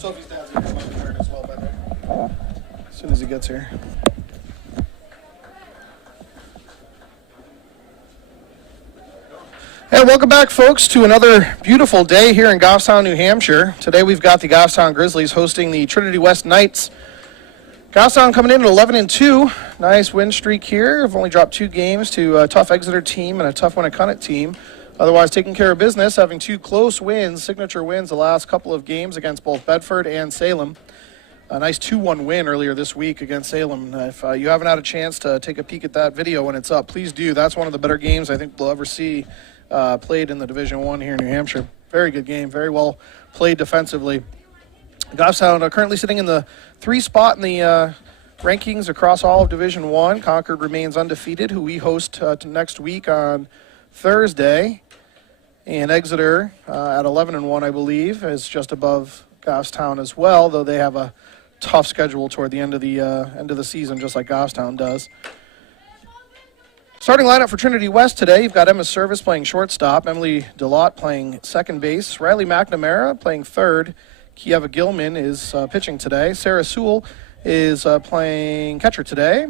Sophie's dad's going to be wearing as well, by the way. As soon as he gets here. Hey, welcome back, folks, to another beautiful day here in Goffstown, New Hampshire. Today we've got the Goffstown Grizzlies hosting the Trinity West Knights. Goffstown coming in at 11-2. Nice win streak here. Have only dropped 2 games to a tough Exeter team and a tough Winnacunnet team. Otherwise, taking care of business, having 2 close wins, signature wins the last couple of games against both Bedford and Salem. A nice 2-1 win earlier this week against Salem. If you haven't had a chance to take a peek at that video when it's up, please do. That's one of the better games I think we'll ever see played in the Division I here in New Hampshire. Very good game, very well played defensively. Goffstown currently sitting in the 3 spot in the rankings across all of Division I. Concord remains undefeated, who we host next week on Thursday. And Exeter at 11-1, I believe, is just above Goffstown as well, though they have a tough schedule toward the end of the season, just like Goffstown does. Starting lineup for Trinity West today, you've got Emma Service playing shortstop, Emily DeLotte playing second base, Riley McNamara playing third, Kieva Gilman is pitching today, Sarah Sewell is playing catcher today,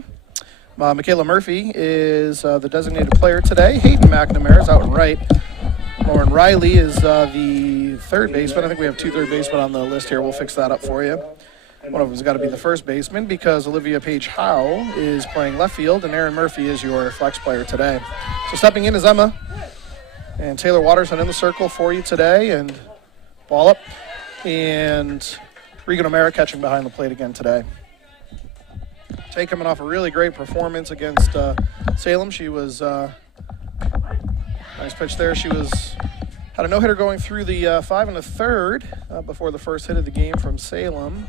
Michaela Murphy is the designated player today, Hayden McNamara is out and right, Lauren Riley is the third baseman. I think we have 2 third basemen on the list here. We'll fix that up for you. One of them's got to be the first baseman because Olivia Page Howe is playing left field and Erin Murphy is your flex player today. So stepping in is Emma and Taylor Watterson in the circle for you today, and ball up, and Regan O'Mara catching behind the plate again today. Tay coming off a really great performance against Salem. She was nice pitch there. She had a no-hitter going through the 5 1/3 before the first hit of the game from Salem.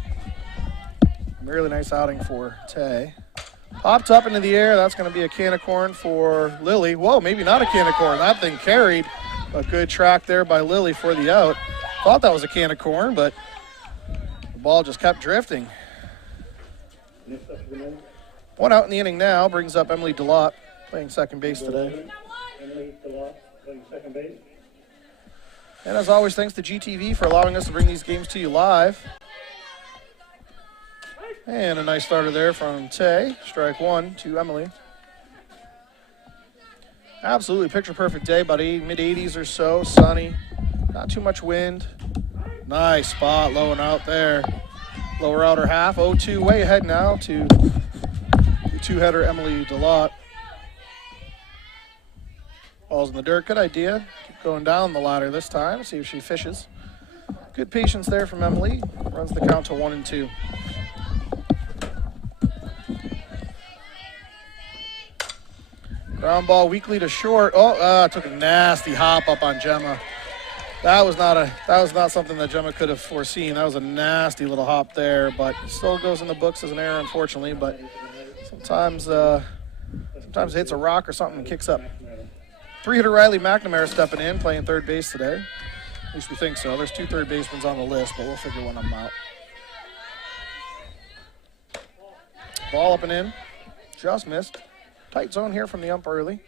Really nice outing for Tay. Popped up into the air. That's going to be a can of corn for Lily. Whoa, maybe not a can of corn. That thing carried. A good track there by Lily for the out. Thought that was a can of corn, but the ball just kept drifting. 1 out in the inning now brings up Emily DeLotte playing second base today. And as always, thanks to GTV for allowing us to bring these games to you live. And a nice starter there from Tay. Strike 1 to Emily. Absolutely picture-perfect day, about mid-80s or so, sunny, not too much wind. Nice spot, low and out there. Lower outer half, 0-2, way ahead now to the 2-header Emily DeLotte. Ball's in the dirt, good idea. Keep going down the ladder this time, see if she fishes. Good patience there from Emily. Runs the count to 1-2. Ground ball weakly to short. Took a nasty hop up on Gemma. That was not something that Gemma could have foreseen. That was a nasty little hop there, but still goes in the books as an error, unfortunately. But sometimes it hits a rock or something and kicks up. 3-hitter Riley McNamara stepping in, playing third base today. At least we think so. There's 2 third basemen on the list, but we'll figure one of them out. Ball up and in. Just missed. Tight zone here from the ump early.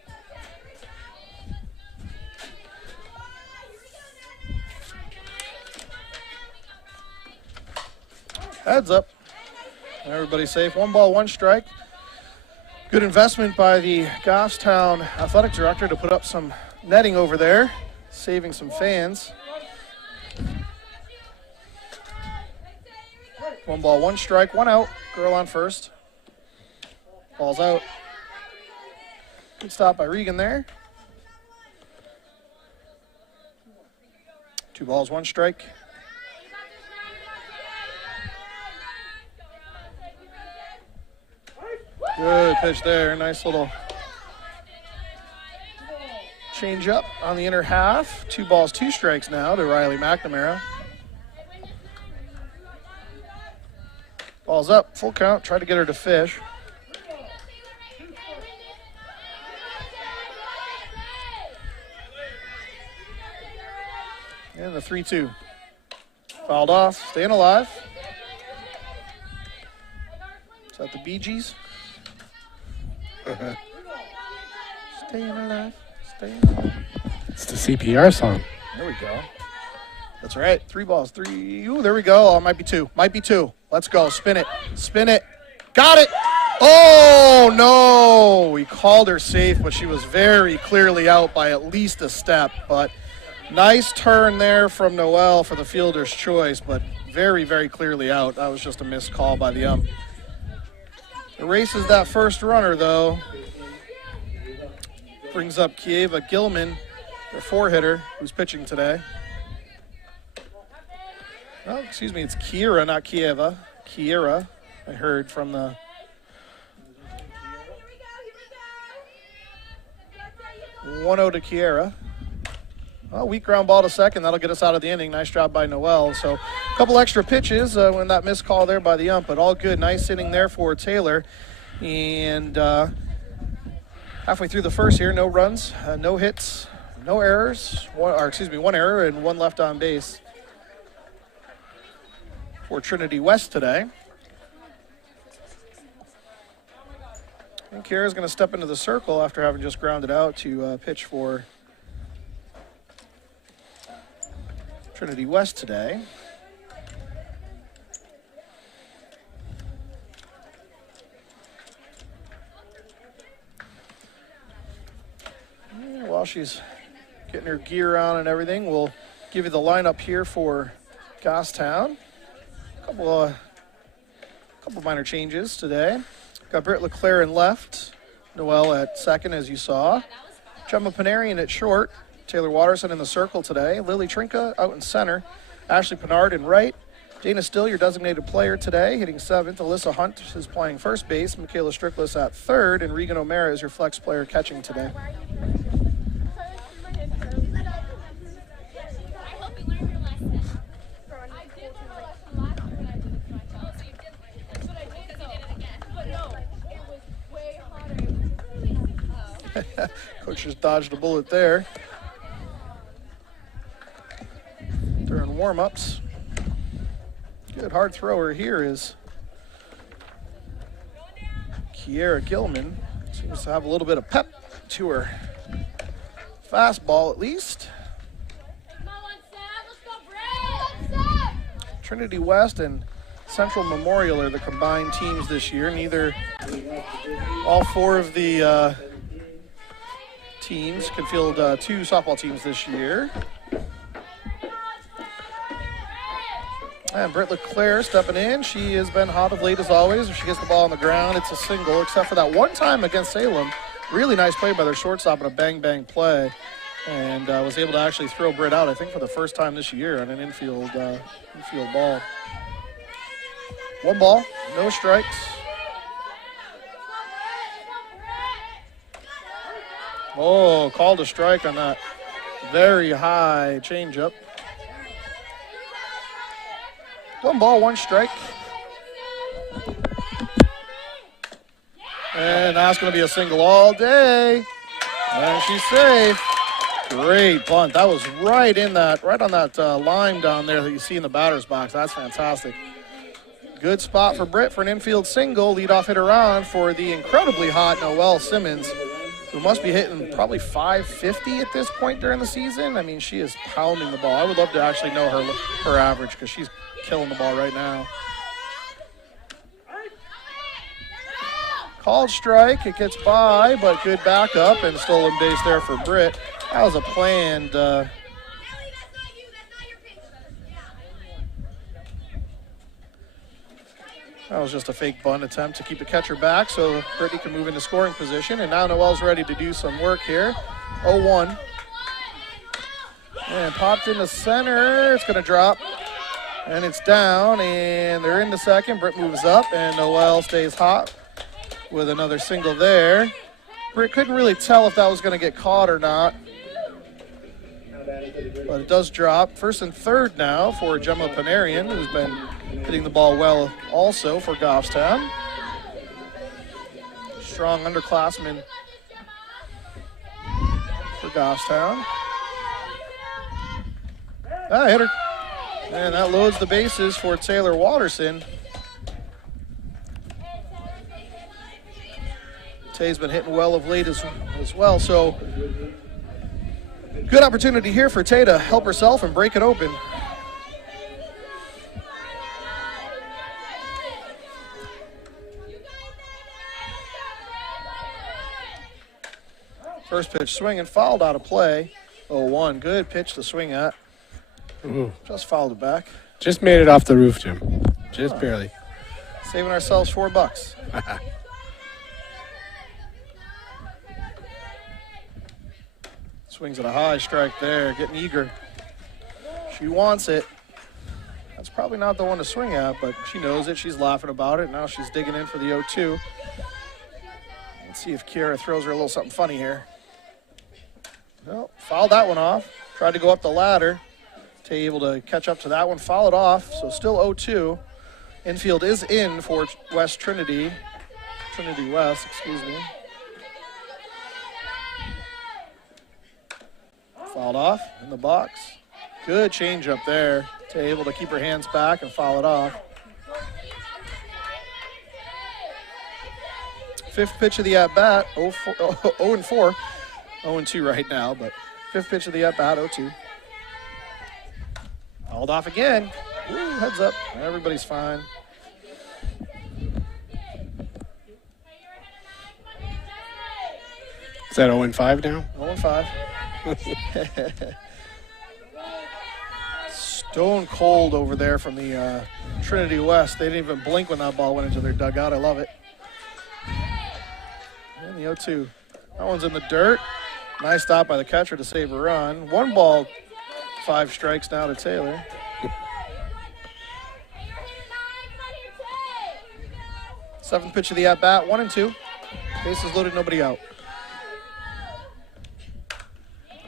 Heads up. Everybody's safe. 1 ball, 1 strike. Good investment by the Goffstown athletic director to put up some netting over there, saving some fans. 1 ball, 1 strike, 1 out. Girl on first. Ball's out. Good stop by Regan there. 2 balls, 1 strike. Good pitch there. Nice little Change up on the inner half. 2 balls, 2 strikes now to Riley McNamara. Ball's up, full count. Try to get her to fish. And the 3-2. Fouled off, staying alive. Is that the Bee Gees? Staying alive, staying alive. It's the CPR song. There we go. That's right. 3 balls, 3. Ooh, there we go. Oh, might be 2. Might be 2. Let's go. Spin it. Spin it. Got it. Oh, no. We called her safe, but she was very clearly out by at least a step. But nice turn there from Noel for the fielder's choice, but very, very clearly out. That was just a missed call by the ump. Erases that first runner, though. Brings up Kieva Gilman, their 4-hitter, who's pitching today. Oh, excuse me, it's Kiera, not Kieva. Kiera, I heard from the... One-0 to Kiera. Well, weak ground ball to second. That'll get us out of the inning. Nice job by Noel. So a couple extra pitches when that missed call there by the ump, but all good. Nice inning there for Taylor. And halfway through the first here, no runs, no hits, no errors. One error and 1 left on base for Trinity West today. And Kiera's going to step into the circle after having just grounded out to pitch for Trinity West today. And while she's getting her gear on and everything, we'll give you the lineup here for Goffstown. Couple minor changes today. Got Britt LeClaire in left, Noel at second, as you saw. Gemma Panarian at short. Taylor Watterson in the circle today. Lily Trinka out in center. Ashley Pinard in right. Dana Still, your designated player today, hitting 7th. Alyssa Hunt is playing first base. Michaela Strickles at third. And Regan O'Mara is your flex player catching today. Coach just dodged a bullet there during warm-ups. Good hard thrower here is Kiera Gilman. Seems to have a little bit of pep to her fastball at least. Trinity West and Central Memorial are the combined teams this year. All 4 of the teams can field 2 softball teams this year. And Britt LeClaire stepping in. She has been hot of late as always. If she gets the ball on the ground, it's a single, except for that one time against Salem. Really nice play by their shortstop and a bang-bang play. And was able to actually throw Britt out, I think, for the first time this year on an infield ball. 1 ball, no strikes. Oh, called a strike on that very high changeup. 1 ball, 1 strike. And that's going to be a single all day. And she's safe. Great bunt. That was right on that line down there that you see in the batter's box. That's fantastic. Good spot for Britt for an infield single. Leadoff hitter on for the incredibly hot Noelle Simmons, who must be hitting probably 550 at this point during the season. I mean, she is pounding the ball. I would love to actually know her average because she's killing the ball right now. Called strike. It gets by, but good backup and stolen base there for Britt. That was a planned... That was just a fake bunt attempt to keep the catcher back so Brittany can move into scoring position. And now Noelle's ready to do some work here. 0-1. And popped into center. It's going to drop. And it's down. And they're into second. Britt moves up. And Noelle stays hot with another single there. Britt couldn't really tell if that was going to get caught or not. but it does drop. First and third now for Gemma Panarian, who's been hitting the ball well also for Goffstown. Strong underclassman for Goffstown. Hit her. And that loads the bases for Taylor Watterson. Tay's been hitting well of late as well, so good opportunity here for Tay to help herself and break it open. First pitch swing and fouled out of play. 0-1, good pitch to swing at. Just fouled it back. Just made it off the roof, Jim. Just barely. Saving ourselves $4. Swings at a high strike there, getting eager. She wants it. That's probably not the one to swing at, but she knows it. She's laughing about it. Now she's digging in for the 0-2. Let's see if Kiera throws her a little something funny here. Well, fouled that one off. Tried to go up the ladder. Tay able to catch up to that one, foul it off, so still 0-2. Infield is in for Trinity West, excuse me. Fouled off in the box. Good change up there. Tay able to keep her hands back and foul it off. Fifth pitch of the at-bat, 0-4. 0-2 right now, but fifth pitch of the at-bat, 0-2. Fouled off again. Ooh, heads up. Everybody's fine. Is that 0-5 now? 0-5. Stone cold over there from the Trinity West. They didn't even blink when that ball went into their dugout. I love it. And the 0-2. That one's in the dirt. Nice stop by the catcher to save a run. 1 ball, 5 strikes now to Taylor. Seventh pitch of the at-bat, 1-2. Bases loaded, nobody out.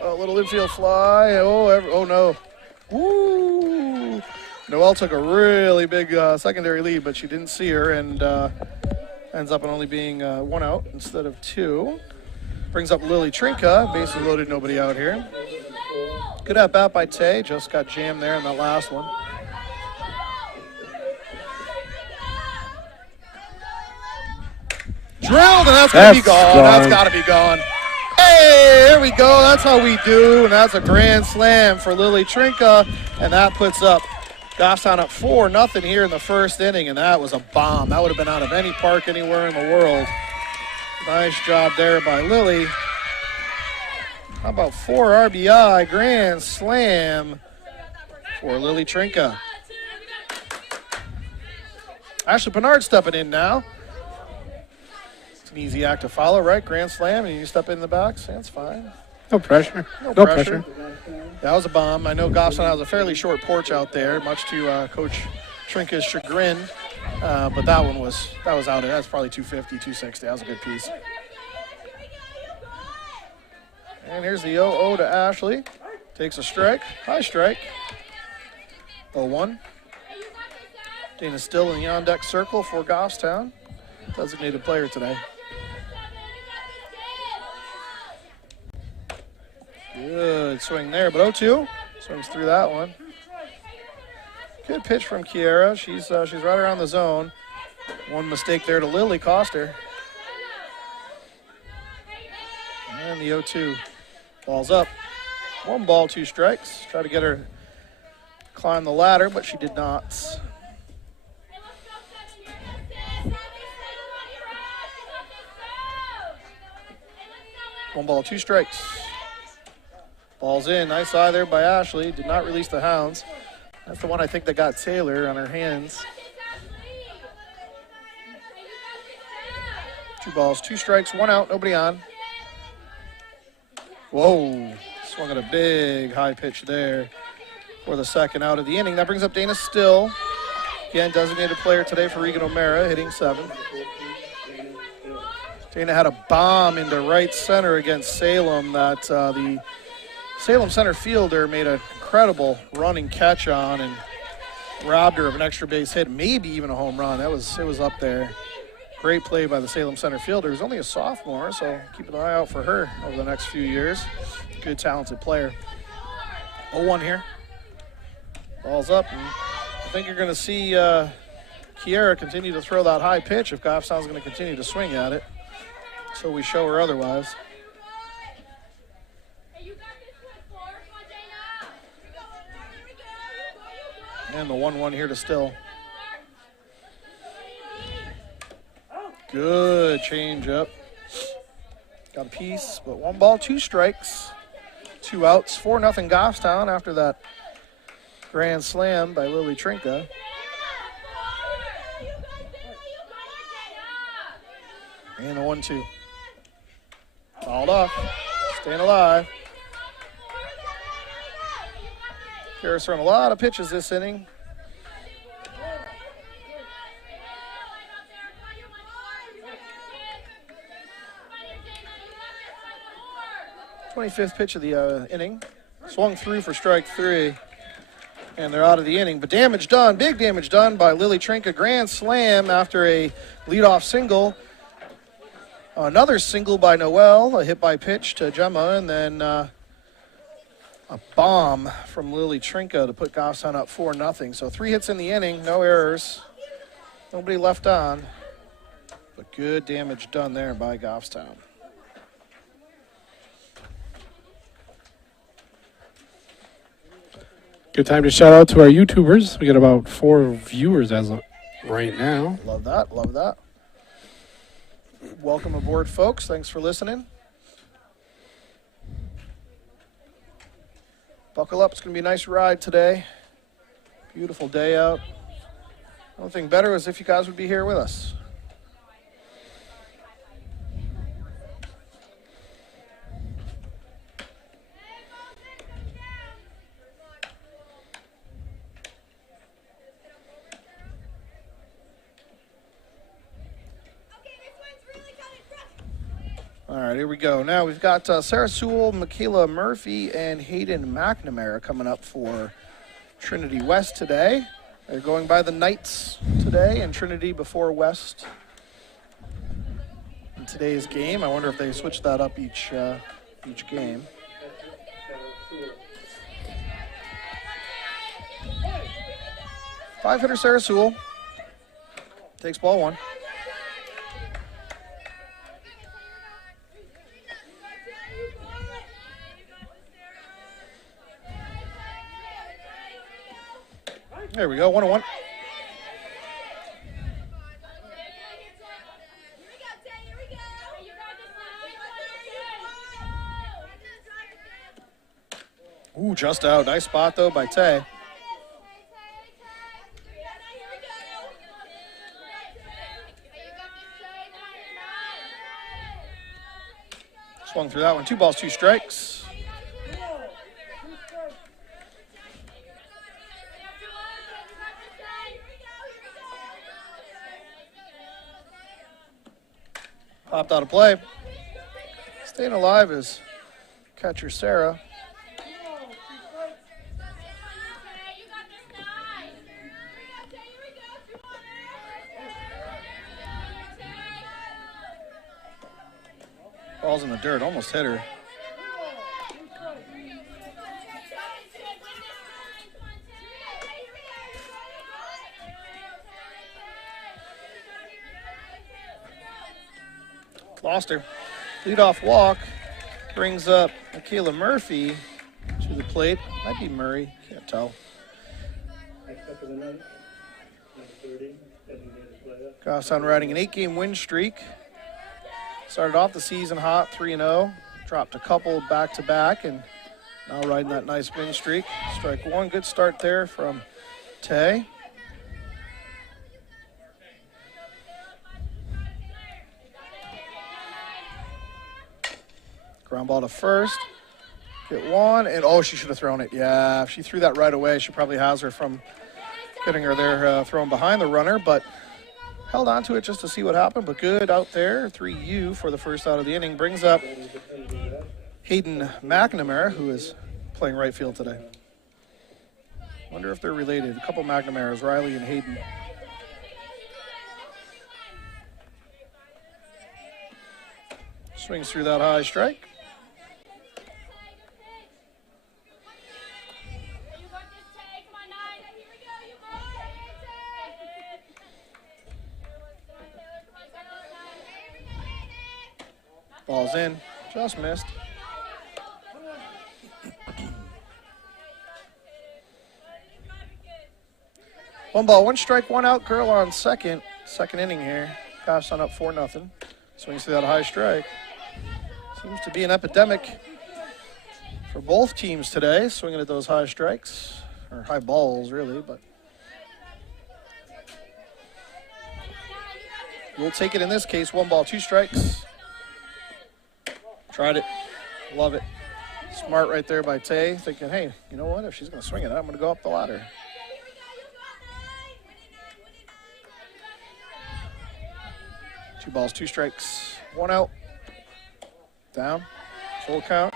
A little infield fly. Oh no. Woo! Noelle took a really big secondary lead, but she didn't see her, and ends up only being 1 out instead of 2. Brings up Lily Trinka. Bases loaded, nobody out here. Good at bat by Tay. Just got jammed there in that last one. Drilled, and that's going to be gone. That's got to be gone. Hey, there we go. That's how we do, and that's a grand slam for Lily Trinka, and that puts up Goffstown up 4-0 here in the first inning, and that was a bomb. That would have been out of any park anywhere in the world. Nice job there by Lily. How about 4 RBI grand slam for Lily Trinka. Ashley Bernard stepping in now. It's an easy act to follow, right? Grand slam, and you step in the box. That's fine. No pressure. No pressure. That was a bomb. I know Goffstown has a fairly short porch out there, much to Coach Trinka's chagrin. But that was out. That's probably 250, 260. That was a good piece. And here's the 0-0 to Ashley. Takes a strike. High strike. 0-1. Dana still in the on-deck circle for Goffstown. Designated player today. Good swing there, but 0-2. Swings through that one. Good pitch from Kiera. She's right around the zone. One mistake there to Lily cost her. And the 0-2. Ball's up. 1 ball, 2 strikes. Try to get her to climb the ladder, but she did not. One ball, 2 strikes. Ball's in. Nice eye there by Ashley. Did not release the hounds. That's the one I think that got Taylor on her hands. 2 balls, 2 strikes, 1 out, nobody on. Whoa, swung at a big high pitch there for the second out of the inning. That brings up Dana Still. Again, designated player today for Regan O'Mara, hitting 7th. Dana had a bomb into right center against Salem that the Salem center fielder made an incredible running catch on and robbed her of an extra base hit, maybe even a home run. It was up there. Great play by the Salem center fielder. Who's only a sophomore, so keep an eye out for her over the next few years. Good, talented player. 0-1 here. Ball's up, and I think you're going to see Kiera continue to throw that high pitch if Goffstown's going to continue to swing at it until we show her otherwise. And the 1-1 here to Still. Good change up. Got a piece, but 1 ball, 2 strikes. 2 outs, 4-0 Goffstown after that grand slam by Lily Trinka. And the 1-2. Fouled off. Staying alive. Kara's thrown a lot of pitches this inning. #25th pitch of the inning. Swung through for strike 3. And they're out of the inning. But damage done, big damage done by Lily Trinka. Grand slam after a leadoff single. Another single by Noel, a hit by pitch to Gemma, and then a bomb from Lily Trinka to put Goffstown up 4-0. So 3 hits in the inning, no errors, nobody left on, but good damage done there by Goffstown. Good time to shout out to our YouTubers. We got about 4 viewers as of right now. Love that, love that. Welcome aboard, folks. Thanks for listening. Buckle up. It's going to be a nice ride today. Beautiful day out. The only thing better is if you guys would be here with us. All right, here we go. Now we've got Sarah Sewell, Michaela Murphy, and Hayden McNamara coming up for Trinity West today. They're going by the Knights today, and Trinity before West in today's game. I wonder if they switch that up each game. Five-hitter Sarah Sewell takes ball 1. There we go, 1-1. Ooh, just out. Nice spot, though, by Tay. Swung through that one. 2 balls, 2 strikes. Popped out of play. Staying alive is catcher Sarah. Ball's in the dirt, almost hit her. Lost her. Leadoff walk brings up Michaela Murphy to the plate. Might be Murray, can't tell. Goffstown riding an 8-game win streak. Started off the season hot, 3-0. Dropped a couple back-to-back, and now riding that nice win streak. Strike 1, good start there from Tay. Ground ball to first. Get 1, and oh, she should have thrown it. Yeah, if she threw that right away, she probably has her from getting her there thrown behind the runner, but held on to it just to see what happened, but good out there. 3U for the first out of the inning. Brings up Hayden McNamara, who has playing right field today. Wonder if they're related. A couple McNamara's, Riley and Hayden. Swings through that high strike. Ball's in, just missed. One ball, one strike, one out. Girl on second inning here. Goffstown up 4-0. Swings through that high strike. Seems to be an epidemic for both teams today, swinging at those high strikes, or high balls really, but we'll take it in this case. 1 ball, 2 strikes. Tried it. Love it. Smart right there by Tay, thinking, hey, you know what? If she's going to swing it, I'm going to go up the ladder. Two balls, 2 strikes, 1 out. Down. Full count.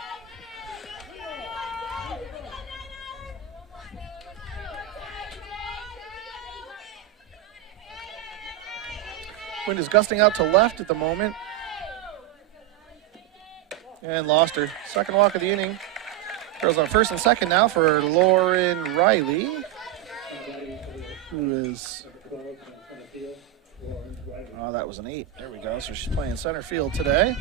Wind is gusting out to left at the moment. And lost her. Second walk of the inning. Girls on first and second now for Lauren Riley, who is... Oh, that was an 8. There we go. So she's playing center field today.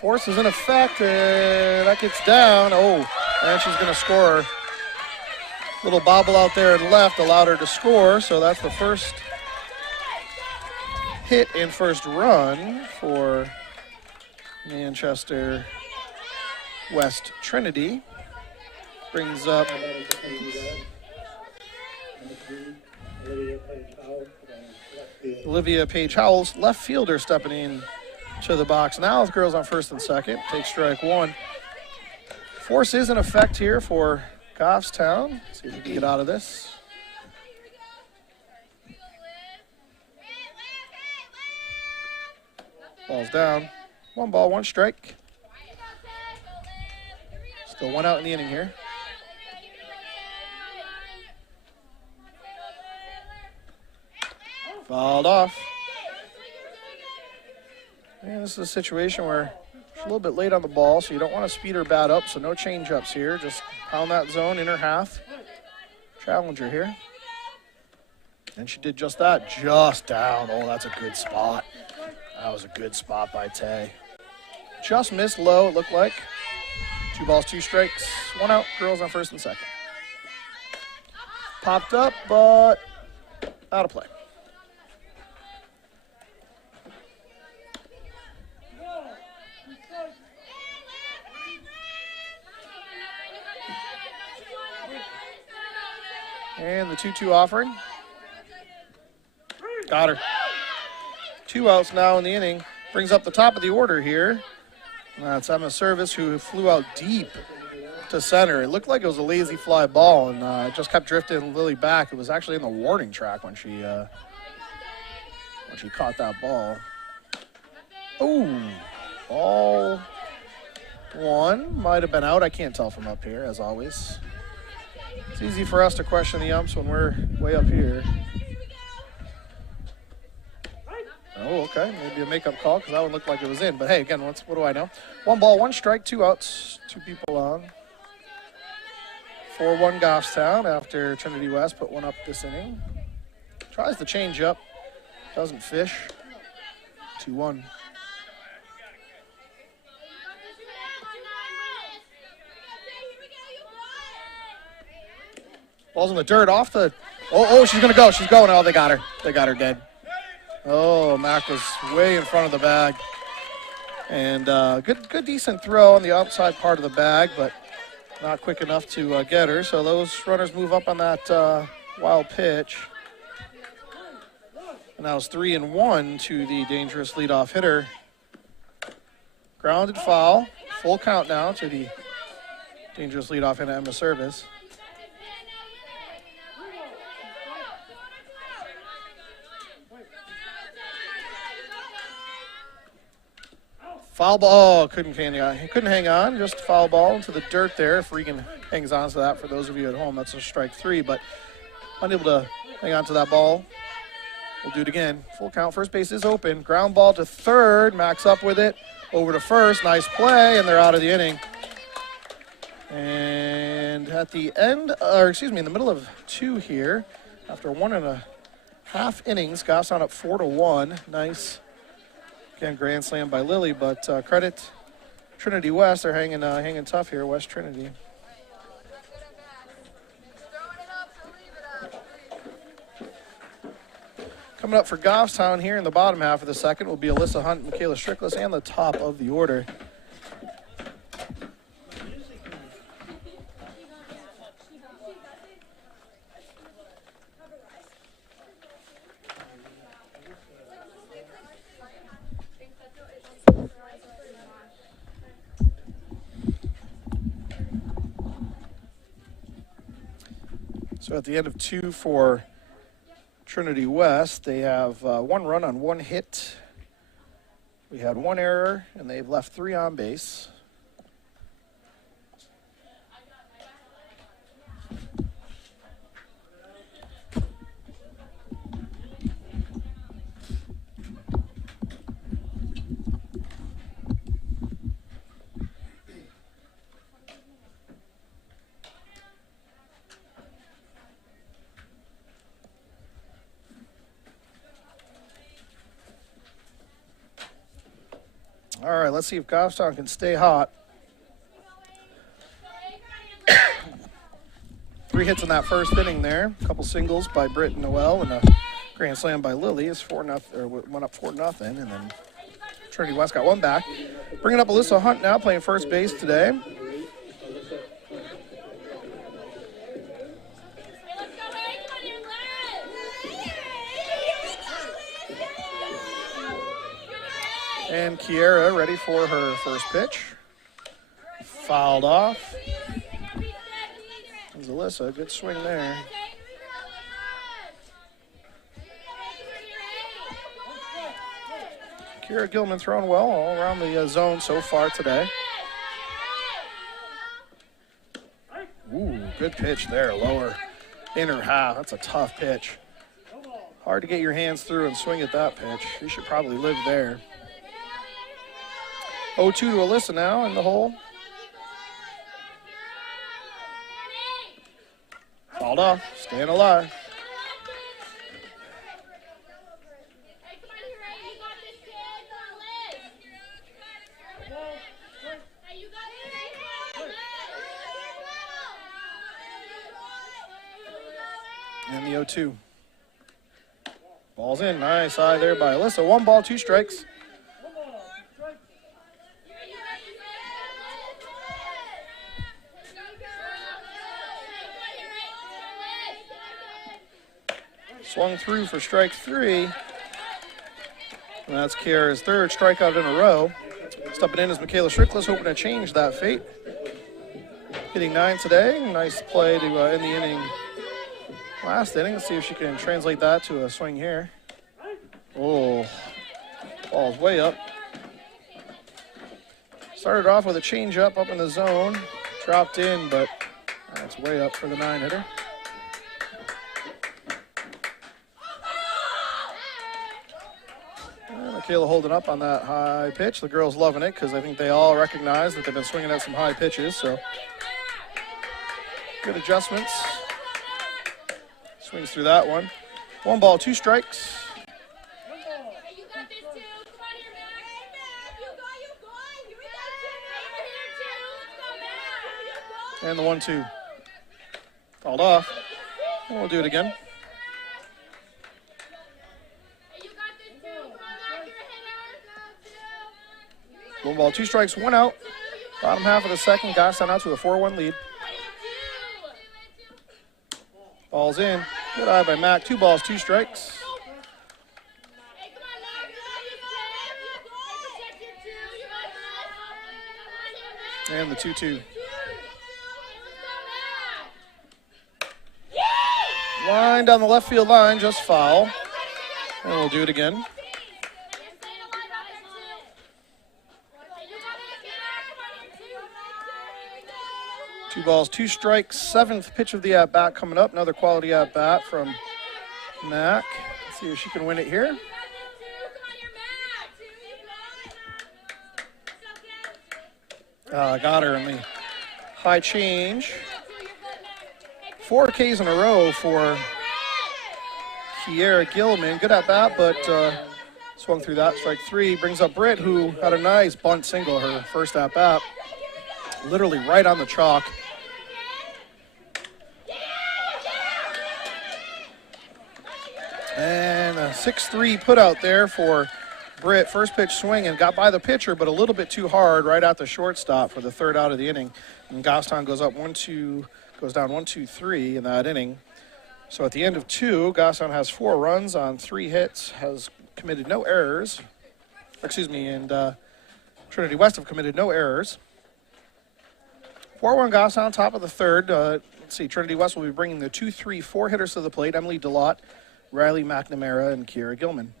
Force is in effect. That gets down. Oh, and she's going to score. Little bobble out there and left allowed her to score. So that's the first hit and first run for Manchester West Trinity. Brings up Olivia Page Howells, left fielder, stepping in to the box now. The girls on first and second. Take strike 1. Force is in effect here for Goffstown. See if we can get out of this. Ball's down. 1 ball, 1 strike. Still 1 out in the inning here. Fouled off. And this is a situation where she's a little bit late on the ball, so you don't want to speed her bat up, so no change-ups here. Just pound that zone in her half. Challenger here. And she did just that. Just down. Oh, that's a good spot. That was a good spot by Tay. Just missed low, it looked like. 2 balls, 2 strikes, 1 out. Girls on first and second. Popped up, but out of play. And the 2-2 offering. Got her. 2 outs now in the inning. Brings up the top of the order here. That's Emma Service, who flew out deep to center. It looked like it was a lazy fly ball, and it just kept drifting Lily back. It was actually in the warning track when she caught that ball. Oh, ball 1 might have been out. I can't tell from up here, as always. It's easy for us to question the umps when we're way up here. Oh, okay. Maybe a makeup call because that one looked like it was in. But, hey, again, what do I know? 1 ball, 1 strike, 2 outs, 2 people on. 4-1 Goffstown after Trinity West put 1 up this inning. Tries the change up. Doesn't fish. 2-1. Ball's in the dirt off the... Oh, she's going to go. She's going. Oh, they got her. They got her dead. Oh, Mac was way in front of the bag. And good decent throw on the outside part of the bag, but not quick enough to get her. So those runners move up on that wild pitch. And that was 3-1 to the dangerous leadoff hitter. Grounded foul. Full count now to the dangerous leadoff hitter, Emma Service. Foul ball. Couldn't hang on. Just foul ball into the dirt there. If Regan hangs on to that, for those of you at home, that's a strike 3. But unable to hang on to that ball. We'll do it again. Full count. First base is open. Ground ball to third. Max up with it. Over to first. Nice play, and they're out of the inning. And at the end, in the middle of 2 here, after 1.5 innings, Goffstown up 4-1. Nice, again, grand slam by Lily, but credit Trinity West. They're hanging tough here, West Trinity. Coming up for Goffstown here in the bottom half of the second will be Alyssa Hunt, Michaela Strickles, and the top of the order. So at the end of 2 for Trinity West, they have 1 run on 1 hit. We had 1 error, and they've left 3 on base. All right, let's see if Goffstown can stay hot. 3 hits in that first inning there. A couple singles by Britt and Noel and a grand slam by Lily. It's 4-0, or went up 4-0, and then Trinity West got 1 back. Bringing up Alyssa Hunt now, playing first base today. And Kiera ready for her first pitch. Fouled off. There's Alyssa, good swing there. Kiera Gilman throwing well all around the zone so far today. Ooh, good pitch there, lower inner half. That's a tough pitch. Hard to get your hands through and swing at that pitch. You should probably live there. 0-2 to Alyssa now in the hole. Fouled off, staying alive. And the 0-2. Ball's in, nice eye there by Alyssa. 1 ball, 2 strikes. Swung through for strike 3. And that's Kiera's 3rd strikeout in a row. Stepping in is Michaela Strickles, hoping to change that fate. Hitting 9 today. Nice play to end the inning last inning. Let's see if she can translate that to a swing here. Oh, ball's way up. Started off with a changeup up in the zone. Dropped in, but that's way up for the 9-hitter. Michaela holding up on that high pitch. The girls loving it because I think they all recognize that they've been swinging at some high pitches. So good adjustments. Swings through that one. 1 ball, 2 strikes. And the 1-2. Fouled off. And we'll do it again. 1 ball, 2 strikes, 1 out. Bottom half of the second, Goffstown out to a 4-1 lead. Ball's in. Good eye by Mac. 2 balls, 2 strikes. And the 2-2. Line down the left field line, just foul. And we'll do it again. 2 balls, 2 strikes, 7th pitch of the at-bat coming up. Another quality at-bat from Mac. Let's see if she can win it here. Got her in the high change. 4 Ks in a row for Kiera Gilman. Good at bat, but swung through that. Strike 3 brings up Britt, who had a nice bunt single her first at bat. Literally right on the chalk. And a 6-3 put out there for Britt. First pitch swing and got by the pitcher, but a little bit too hard right at the shortstop for the 3rd out of the inning. And Goffstown goes up 1-2, goes down 1-2-3 in that inning. So at the end of 2, Goffstown has 4 runs on 3 hits, has committed no errors. And Trinity West have committed no errors. 4-1 Goffstown, top of the 3rd. Let's see, Trinity West will be bringing the 2-3-4 hitters to the plate. Emily DeLotte, Riley McNamara, and Kiera Gilman.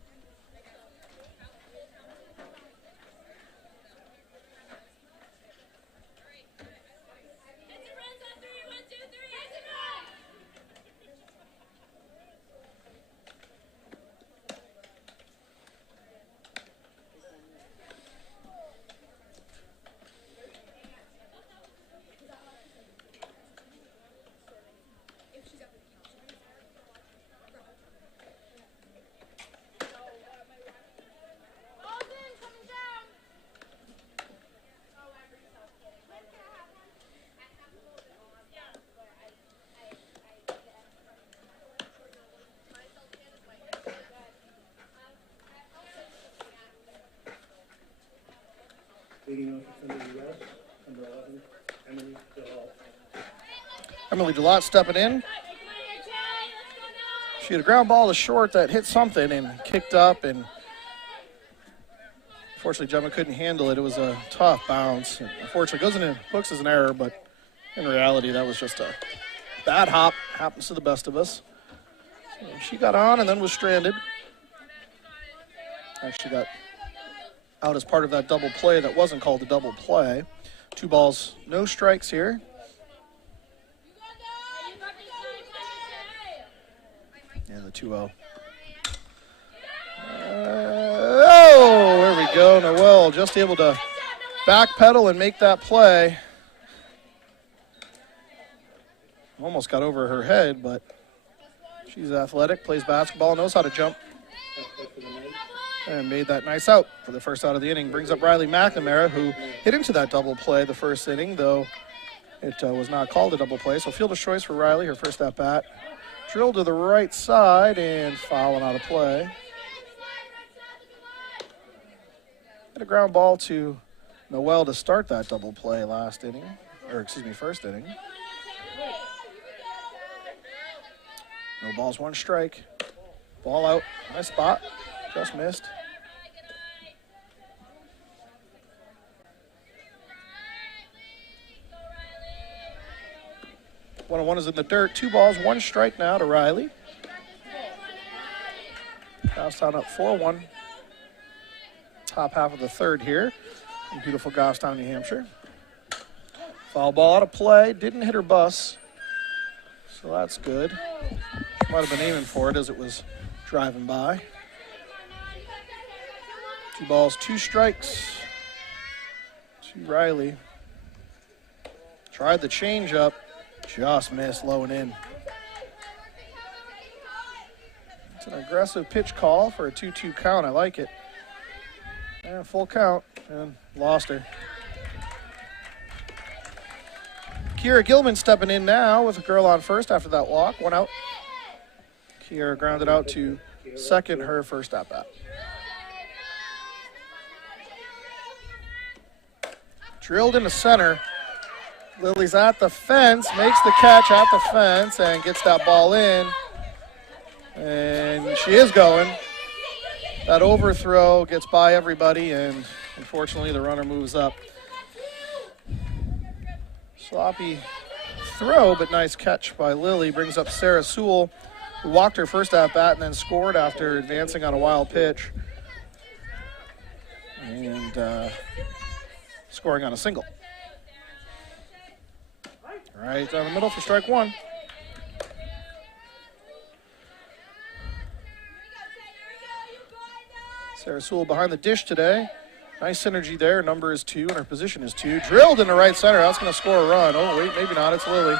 Emily DeLotte stepping in. She had a ground ball to short that hit something and kicked up, and unfortunately Gemma couldn't handle it. It was a tough bounce. Unfortunately, goes in the books as an error, but in reality that was just a bad hop. Happens to the best of us. So she got on and then was stranded. Actually got out as part of that double play that wasn't called a double play. 2 balls, no strikes here. And the 2-0. There we go. Noel just able to backpedal and make that play. Almost got over her head, but she's athletic, plays basketball, knows how to jump. And made that nice out for the 1st out of the inning. Brings up Riley McNamara, who hit into that double play the 1st inning, though it was not called a double play. So fielder's choice for Riley, her first at bat. Drilled to the right side and fouling out of play. Had a ground ball to Noel to start that double play first inning. No balls, 1 strike. Ball out, nice spot, just missed. One on one is in the dirt. 2 balls, 1 strike now to Riley. Goffstown up 4-1. Top half of the 3rd here in beautiful Goffstown, New Hampshire. Foul ball out of play. Didn't hit her bus, so that's good. She might have been aiming for it as it was driving by. 2 balls, 2 strikes to Riley. Tried the changeup. Just missed low and in. It's an aggressive pitch call for a 2-2 count. I like it. And full count, and lost her. Kiera Gilman stepping in now with a girl on first after that walk. 1 out. Kiera grounded out to second, her first at bat. Drilled into center. Lily's at the fence, makes the catch at the fence, and gets that ball in. And she is going. That overthrow gets by everybody, and unfortunately the runner moves up. Sloppy throw, but nice catch by Lily. Brings up Sarah Sewell, who walked her first at bat and then scored after advancing on a wild pitch. And scoring on a single. Right down the middle for strike one. Sarah Sewell behind the dish today. Nice synergy there. Number is 2, and her position is 2. Drilled in the right center. That's going to score a run. Oh, wait, maybe not. It's Lily.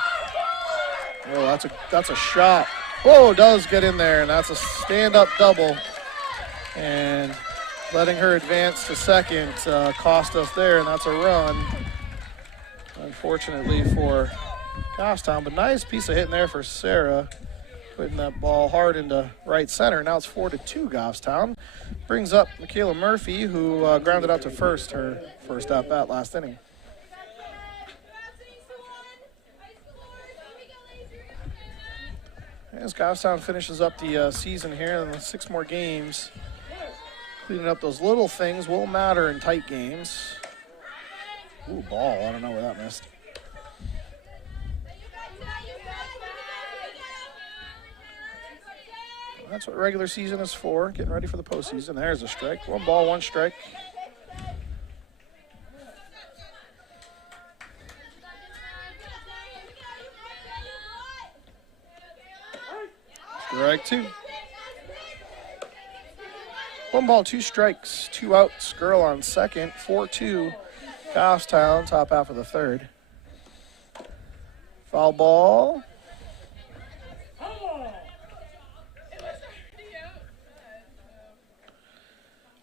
Oh, that's a shot. Whoa, does get in there, and that's a stand-up double. And letting her advance to second cost us there, and that's a run. Unfortunately for Goffstown, but nice piece of hitting there for Sarah. Putting that ball hard into right center. Now it's 4-2 Goffstown. Brings up Michaela Murphy, who grounded out to first, her first at-bat last inning. As Goffstown finishes up the season here, and 6 more games, cleaning up those little things will matter in tight games. Ooh, ball. I don't know where that missed. That's what regular season is for, getting ready for the postseason. There's a strike. 1 ball, 1 strike. Strike 2. 1 ball, 2 strikes, 2 outs. Girl on second. 4-2. Goffstown, top half of the third. Foul ball.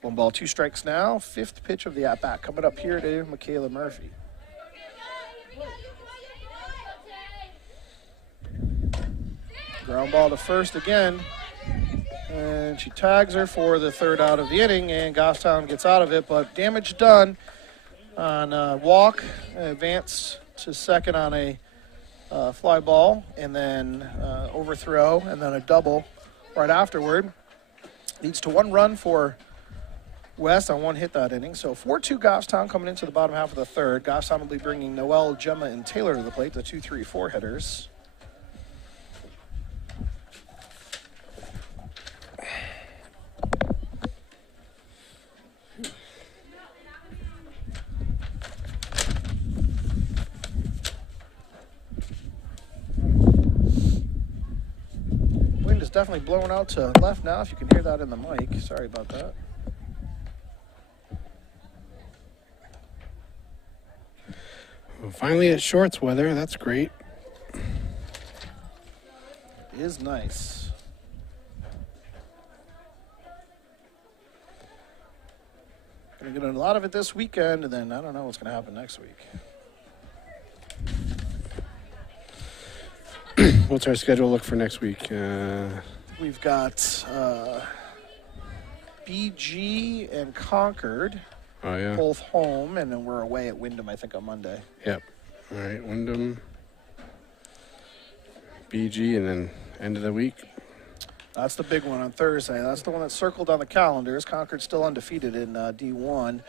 1 ball, 2 strikes now. 5th pitch of the at-bat coming up here to Michaela Murphy. Ground ball to first again. And she tags her for the 3rd out of the inning, and Goffstown gets out of it, but damage done on a walk, advance to second on a fly ball, and then overthrow, and then a double right afterward. Leads to 1 run for West on 1 hit that inning. So 4-2 Goffstown coming into the bottom half of the third. Goffstown will be bringing Noelle, Gemma, and Taylor to the plate, the 2, 3, 4 hitters. Wind is definitely blowing out to left now, if you can hear that in the mic. Sorry about that. Well, finally, it's shorts weather. That's great. Is nice. Gonna get a lot of it this weekend, and then I don't know what's gonna happen next week. What's our schedule look for next week? We've got BG and Concord, Oh, yeah. both home, and then we're away at Wyndham, I think, on Monday. Yep. All right, Wyndham, BG, and then end of the week. That's the big one on Thursday. That's the one that's circled on the calendars. Concord's still undefeated in D1.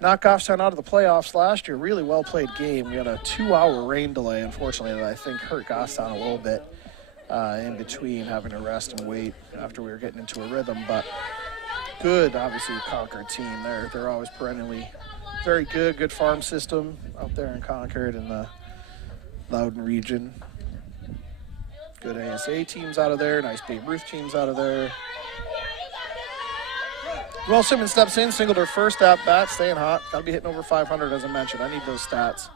Knocked Goffstown out of the playoffs last year. Really well-played game. We had a 2-hour rain delay, unfortunately, that I think hurt Goffstown a little bit in between having to rest and wait after we were getting into a rhythm. But good, obviously, Concord team. They're always perennially very good farm system out there in Concord and the Loudoun region. Good ASA teams out of there, nice Babe Ruth teams out of there. Noelle Simmons steps in, singled her first at bat, staying hot. Got to be hitting over 500, as I mentioned. I need those stats.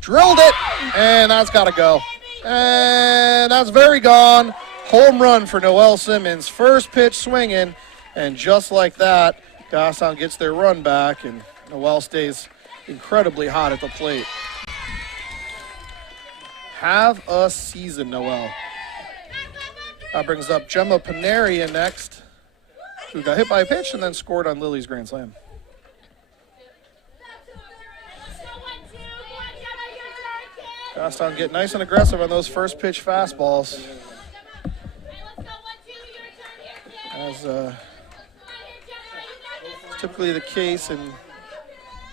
Drilled it, and that's got to go. And that's very gone. Home run for Noelle Simmons. First pitch swinging, and just like that, Goffstown gets their run back, and Noelle stays incredibly hot at the plate. Have a season, Noelle. That brings up Gemma Panarian next, who got hit by a pitch and then scored on Lily's grand slam. Goffstown get nice and aggressive on those first pitch fastballs. As typically the case in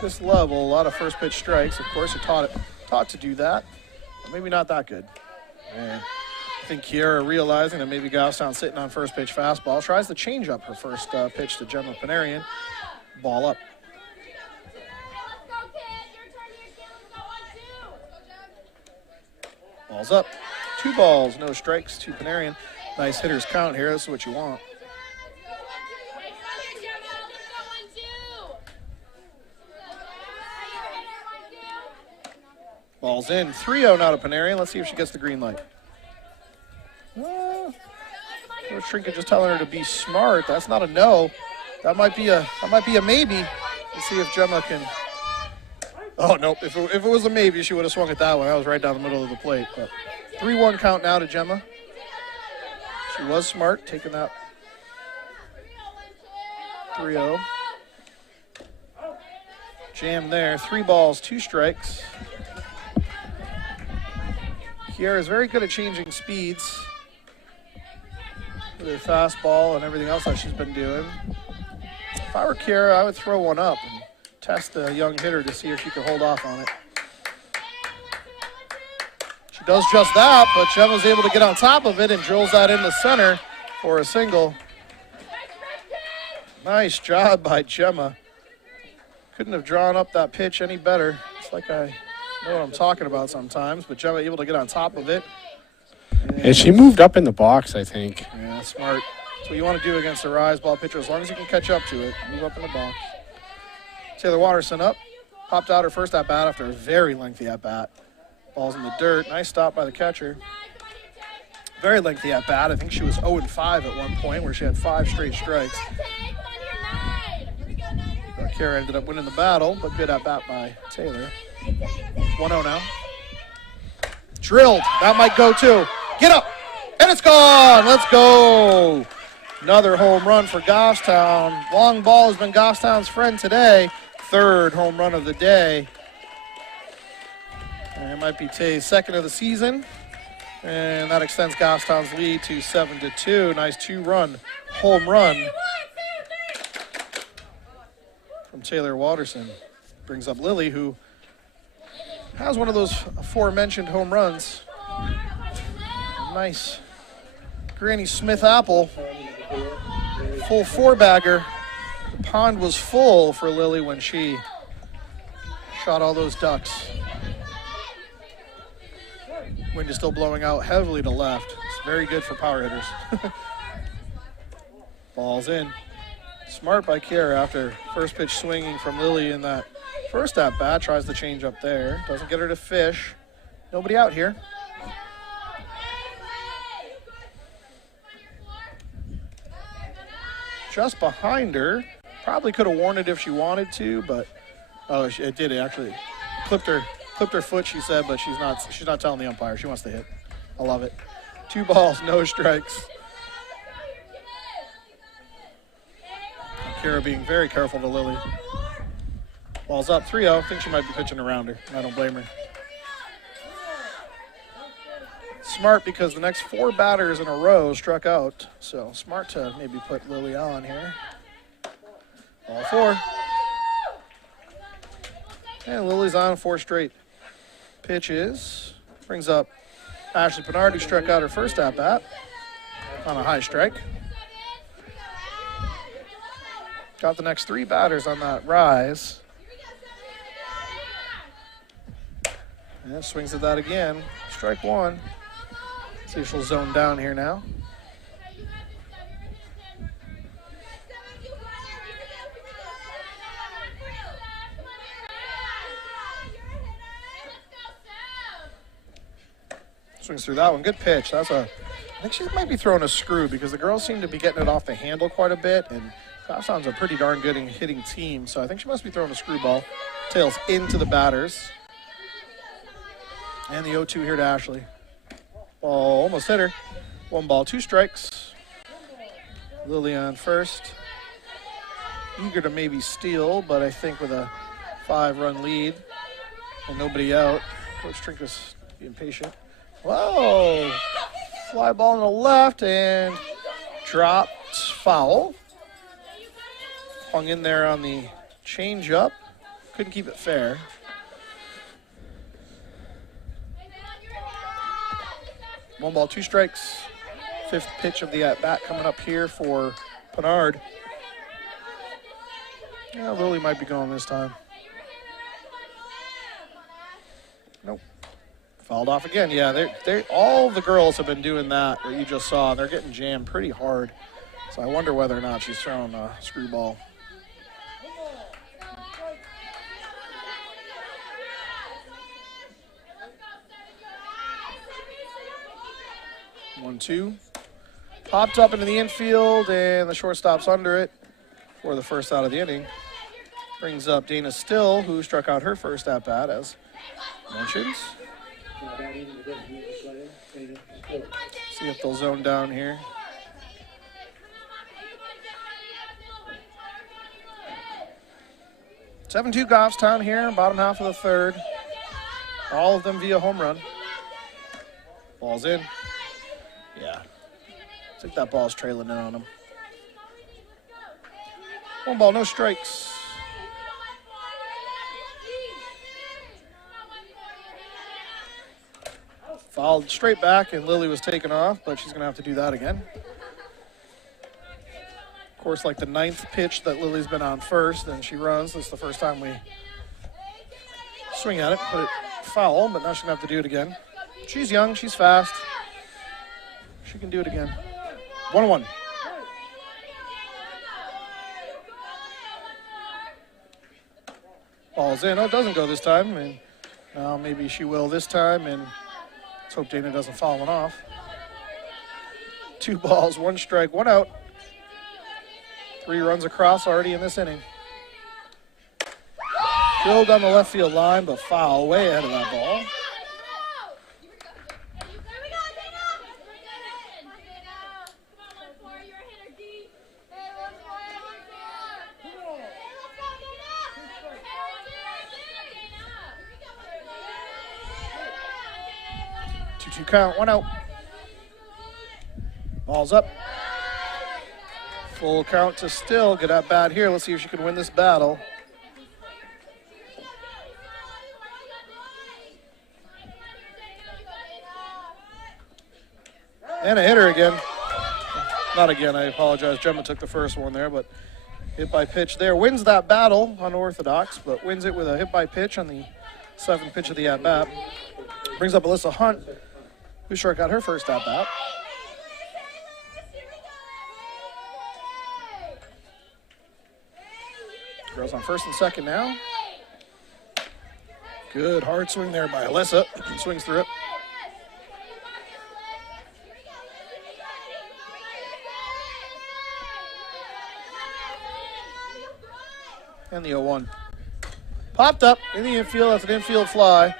this level, a lot of first pitch strikes. Of course, you're taught to do that, but maybe not that good. And I think Kiera, realizing that maybe Goffstown's sitting on first pitch fastball, tries to change up her first pitch to Gemma Panarian. Ball up. Ball's up. 2 balls, no strikes to Panarian. Nice hitters count here. This is what you want. Ball's in. 3-0 now to Panarian. Let's see if she gets the green light. Coach Trinket just telling her to be smart. That's not a no. That might be a maybe. Let's see if Gemma can. Oh nope. If it was a maybe, she would have swung at that one. That was right down the middle of the plate. But 3-1 count now to Gemma. She was smart, taking that 3-0. Jam there. 3 balls, 2 strikes. Kiera is very good at changing speeds with her fastball and everything else that she's been doing. If I were Kiera, I would throw one up and test the young hitter to see if she could hold off on it. She does just that, but Gemma's able to get on top of it and drills that into center for a single. Nice job by Gemma. Couldn't have drawn up that pitch any better. It's like I know what I'm talking about sometimes, but Gemma able to get on top of it. And she moved up in the box, I think. Yeah, smart. That's what you want to do against a rise ball pitcher, as long as you can catch up to it. Move up in the box. Taylor Watterson up. Popped out her first at-bat after a very lengthy at-bat. Ball's in the dirt. Nice stop by the catcher. Very lengthy at-bat. I think she was 0-5 at one point where she had 5 straight strikes. Kiera ended up winning the battle, but good at-bat by Taylor. 1-0 now. Drilled. That might go too. Get up. And it's gone. Let's go. Another home run for Goffstown. Long ball has been Goffstown's friend today. 3rd home run of the day. And it might be Tay's 2nd of the season. And that extends Goffstown's lead to 7-2. Nice 2-run home run from Taylor Watterson. Brings up Lily, who has one of those aforementioned home runs. Nice Granny Smith apple. Full 4-bagger. The pond was full for Lily when she shot all those ducks. Wind is still blowing out heavily to left. It's very good for power hitters. Ball's in. Smart by Kiera after first pitch swinging from Lily in that first at-bat. Tries to change up there. Doesn't get her to fish. Nobody out here. Just behind her. Probably could have worn it if she wanted to, but it did actually. Clipped her foot, she said, but she's not telling the umpire. She wants to hit. I love it. 2 balls, no strikes. Kiera being very careful to Lily. Ball's up 3-0. I think she might be pitching around her. I don't blame her. Smart because the next 4 batters in a row struck out. So smart to maybe put Lily on here. Ball 4. And Lily's on 4 straight pitches. Brings up Ashley Bernard, who struck out her first at-bat on a high strike. Got the next 3 batters on that rise. And swings at that again. Strike 1. See if she'll zone down here now. Swings through that one. Good pitch. I think she might be throwing a screw because the girls seem to be getting it off the handle quite a bit, and Goffstown's a pretty darn good hitting team, so I think she must be throwing a screwball. Tails into the batters. And the 0-2 here to Ashley. Ball almost hit her. 1 ball, 2 strikes. Lily on first. Eager to maybe steal, but I think with a 5-run lead and nobody out, Coach Trinkus being patient. Whoa! Fly ball on the left and dropped foul. Hung in there on the change up. Couldn't keep it fair. One ball, 2 strikes. 5th pitch of the at-bat coming up here for Bernard. Yeah, Lily might be going this time. Nope. Fouled off again. Yeah, they all the girls have been doing that you just saw. They're getting jammed pretty hard. So I wonder whether or not she's throwing a screwball. One, two. Popped up into the infield, and the shortstop's under it for the first out of the inning. Brings up Dana Still, who struck out her first at-bat, as mentioned. See if they'll zone down here. Seven-2 Goffstown here, bottom half of the third. All of them via home run. Ball's in. Yeah. I think that ball's trailing in on him. One ball, no strikes. Fouled straight back, and Lily was taken off, but she's going to have to do that again. Of course, like the 9th pitch that Lily's been on first, and she runs. This is the first time we swing at it, put it foul, but now she's going to have to do it again. She's young, she's fast. She can do it again. 1-1. Ball's in. Oh, it doesn't go this time, and now maybe she will this time, and let's hope Dana doesn't foul it off. 2 balls, 1 strike, 1 out. 3 runs across already in this inning. Drilled down the left field line, but foul way ahead of that ball. Two count, 1 out. Ball's up. Full count to Still. Good at bat here. Let's see if she can win this battle. And a hitter again. Not again, I apologize. Gemma took the first one there, but hit by pitch there. Wins that battle, unorthodox, but wins it with a hit by pitch on the 7th pitch of the at-bat. Brings up Alyssa Hunt, who struck out her first at-bat. Girls on first and second now. Good hard swing there by Alyssa. Swings through it. And the 0-1. Popped up in the infield. That's an infield fly.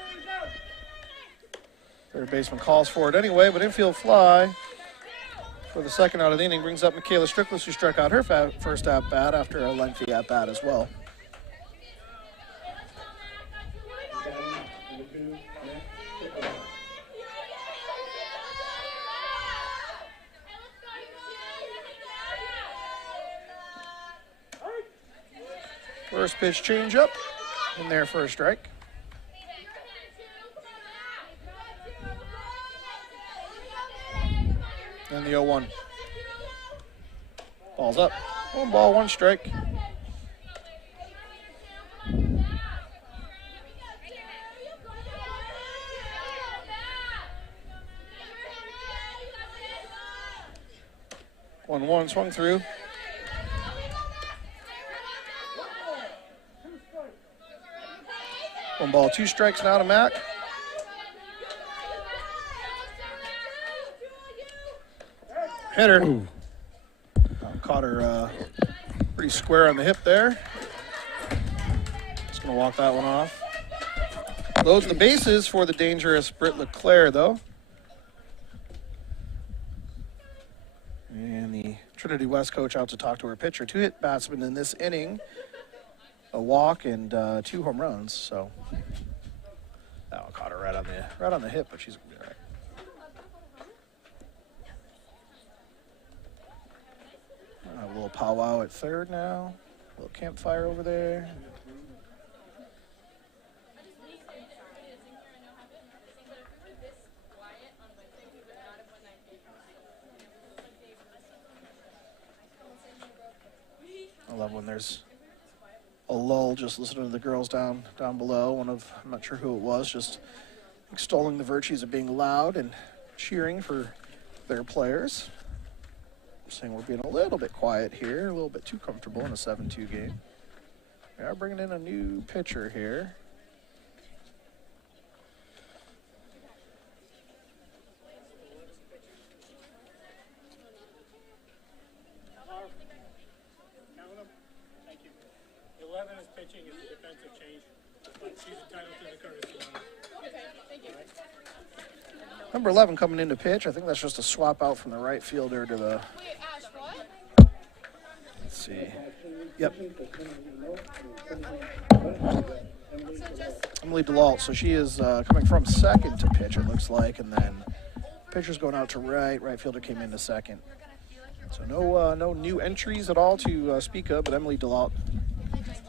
Third baseman calls for it anyway, but infield fly for the second out of the inning brings up Michaela Strickless, who struck out her first at-bat after a lengthy at-bat as well. First pitch changeup in there for a strike. And the 0-1. Ball's up. 1 ball, 1 strike. One swung through. One ball, 2 strikes now to Mac. Hitter. Ooh. Caught her pretty square on the hip there. Just going to walk that one off. Loads the bases for the dangerous Britt LeClaire, though. And the Trinity West coach out to talk to her pitcher. 2 hit batsmen in this inning. A walk and 2 home runs. So that one caught her right on the hip, but she's going to be all right. A little powwow at third now. A little campfire over there. I love when there's a lull, just listening to the girls down below. I'm not sure who it was, just extolling the virtues of being loud and cheering for their players. Saying we're being a little bit quiet here, a little bit too comfortable in a 7-2 game. We are bringing in a new pitcher here. Thank you. 11 is pitching, it's a defensive change, but she's entitled to the courtesy line. Okay, thank you. Number 11 coming in to pitch. I think that's just a swap out from the right fielder to the. Wait, Ash, what? Let's see. Yep. Emily DeLalt. So she is coming from second to pitch, it looks like, and then pitcher's going out to right. Right fielder came into second. So no new entries at all to speak of, but Emily DeLalt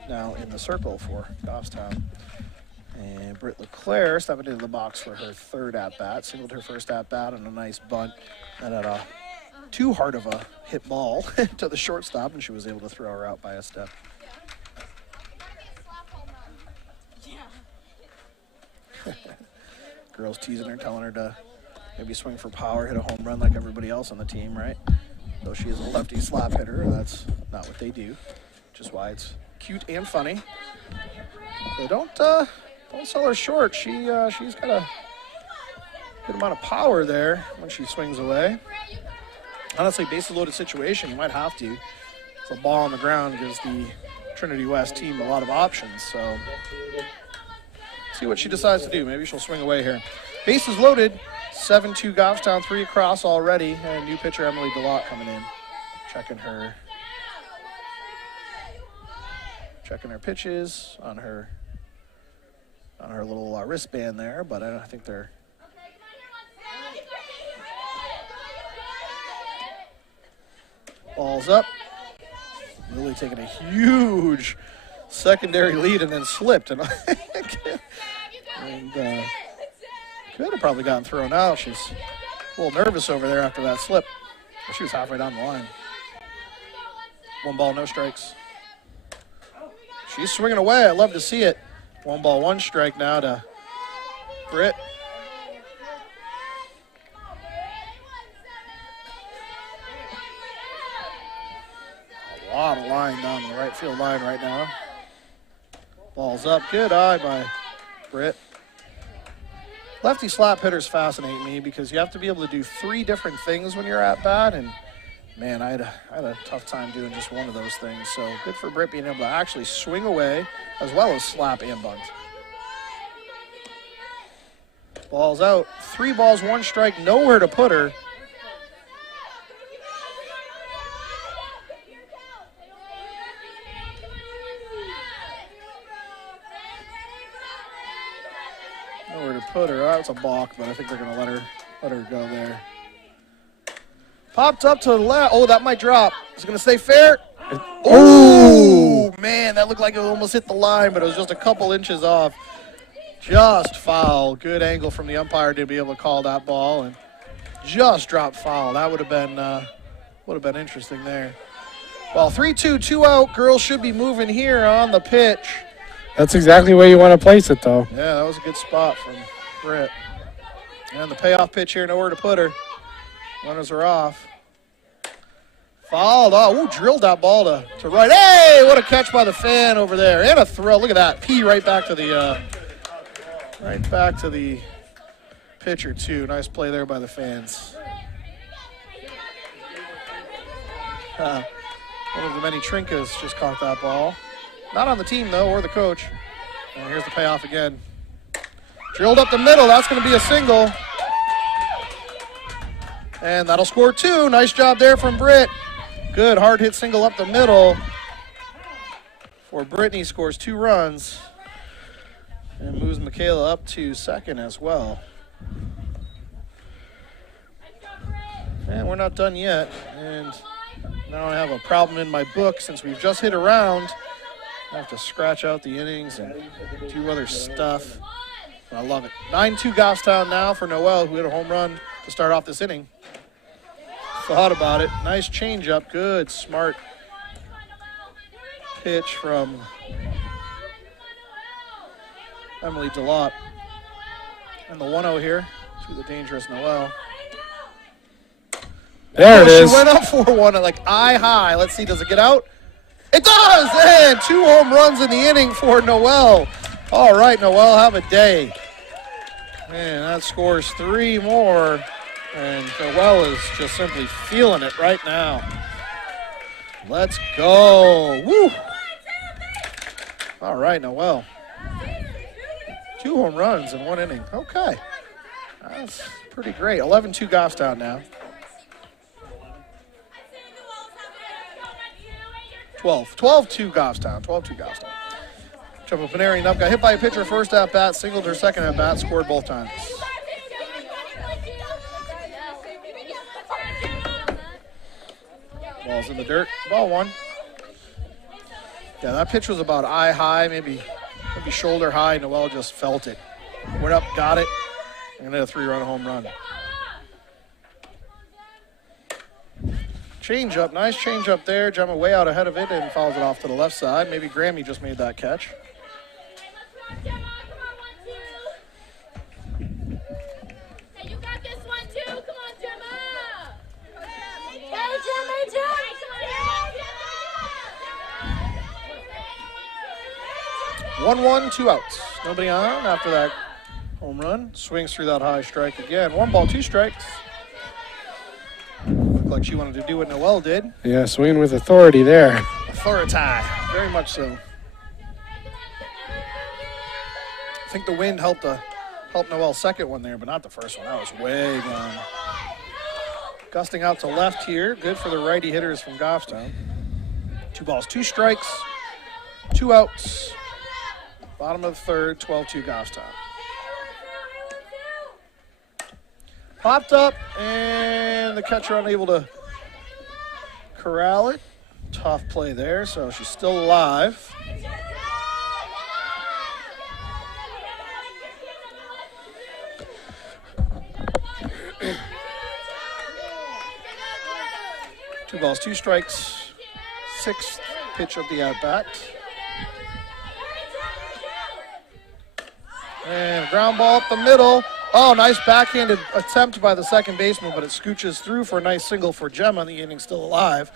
now in the circle for Goffstown. And Britt LeClaire stepping into the box for her third at-bat. Singled her first at-bat on a nice bunt. And at a too hard of a hit ball to the shortstop, and she was able to throw her out by a step. Girls teasing her, telling her to maybe swing for power, hit a home run like everybody else on the team, right? Though she is a lefty slap hitter, that's not what they do, which is why it's cute and funny. They don't sell her short. She's got a good amount of power there when she swings away. Honestly, bases loaded situation, you might have to. So a ball on the ground gives the Trinity West team a lot of options. So see what she decides to do. Maybe she'll swing away here. Bases loaded. 7-2 Goffstown, 3 across already. And new pitcher Emily DeLalt coming in, checking her pitches on her little wristband there. But I think they're. Ball's up. Really taking a huge secondary lead and then slipped. And could have probably gotten thrown out. She's a little nervous over there after that slip. She was halfway down the line. 1 ball, no strikes. She's swinging away. I love to see it. 1 ball, 1 strike now to Britt. A lot of line down the right field line right now. Ball's up. Good eye by Britt. Lefty slap hitters fascinate me because you have to be able to do 3 different things when you're at bat, and man, I had a tough time doing just one of those things. So good for Britt being able to actually swing away as well as slap and bunt. Ball's out. 3 balls, 1 strike, nowhere to put her. Nowhere to put her. That's a balk, but I think they're going to let her go there. Popped up to the left. Oh, that might drop. Is it going to stay fair? Oh, man, that looked like it almost hit the line, but it was just a couple inches off. Just foul. Good angle from the umpire to be able to call that ball, and just dropped foul. That would have been interesting there. Well, 3-2, 2 out. Girls should be moving here on the pitch. That's exactly where you want to place it, though. Yeah, that was a good spot from Britt. And the payoff pitch here, nowhere to put her. Runners are off. Fouled. Oh, drilled that ball to right. Hey, what a catch by the fan over there. And a throw. Look at that. P right back to the pitcher, too. Nice play there by the fans. One of the many Trinkas just caught that ball. Not on the team, though, or the coach. And here's the payoff again. Drilled up the middle. That's going to be a single. And that'll score 2. Nice job there from Britt. Good hard hit single up the middle. For Brittany scores 2 runs. And moves Michaela up to second as well. And we're not done yet. And now I have a problem in my book since we've just hit a round. I have to scratch out the innings and do other stuff. But I love it. 9-2 Goffstown now for Noelle, who hit a home run to start off this inning. Thought about it. Nice changeup. Good, smart pitch from Emily DeLalt. And the 1-0 here to the dangerous Noel. There it is. She went up 4-1 like eye high. Let's see, does it get out? It does! And 2 home runs in the inning for Noel. All right, Noel, have a day. Man, that scores 3 more. And Noel is just simply feeling it right now. Let's go. Woo! All right, Noel. 2 home runs in 1 inning. Okay. That's pretty great. 11-2 Goffstown now. 12-2 Goffstown. 12-2 Goffstown. Jumbo Paneri up. Got hit by a pitcher first at bat, singled her second at bat, scored both times. Ball's in the dirt. Ball 1. Yeah, that pitch was about eye high, maybe shoulder high. Noel just felt it. Went up, got it, and hit a 3-run home run. Change up, nice change up there. Gemma way out ahead of it and fouls it off to the left side. Maybe Grammy just made that catch. Hey, you got this one too. Come on, Gemma. Hey, Gemma, 1-1, 2 outs. Nobody on after that home run. Swings through that high strike again. 1 ball, 2 strikes. Looked like she wanted to do what Noel did. Yeah, swinging with authority there. Authority, very much so. I think the wind helped Noel's second one there, but not the first one. That was way gone. Gusting out to left here. Good for the righty hitters from Goffstown. 2 balls, 2 strikes, 2 outs. Bottom of the third, 12-2 Goffstown. Popped up, and the catcher unable to corral it. Tough play there, so she's still alive. Two balls, 2 strikes. 6th pitch of the at-bat. And ground ball up the middle. Oh, nice backhanded attempt by the second baseman, but it scooches through for a nice single for Gemma. The inning's still alive.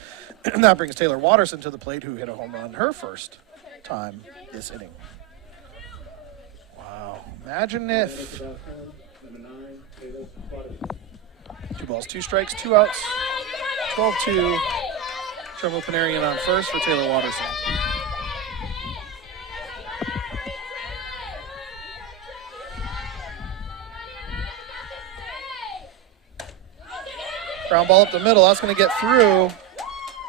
And that brings Taylor Watterson to the plate, who hit a home run her first time this inning. Wow. Imagine if. 2 balls, 2 strikes, 2 outs. 12-2. Jumbo Panarian on first for Taylor Watterson. Ground ball up the middle. That's going to get through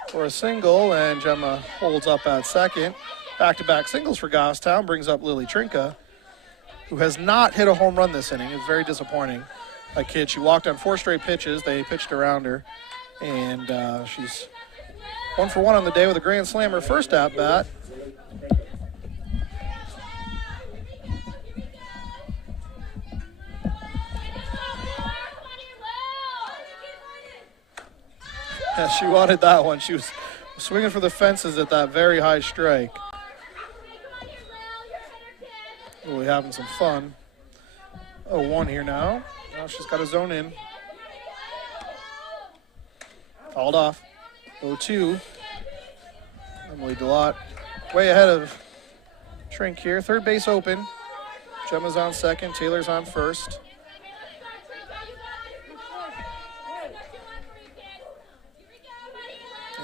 for a single, and Gemma holds up at second. Back-to-back singles for Goffstown brings up Lily Trinka, who has not hit a home run this inning. It's very disappointing. A kid, she walked on 4 straight pitches. They pitched around her, and she's 1 for 1 on the day with a grand slam her first at-bat. Yeah, she wanted that one. She was swinging for the fences at that very high strike. Really having some fun. 0-1 here now. Now she's got a zone in. Called off. 0-2. Emily Delott way ahead of Trink here. Third base open. Gemma's on second. Taylor's on first.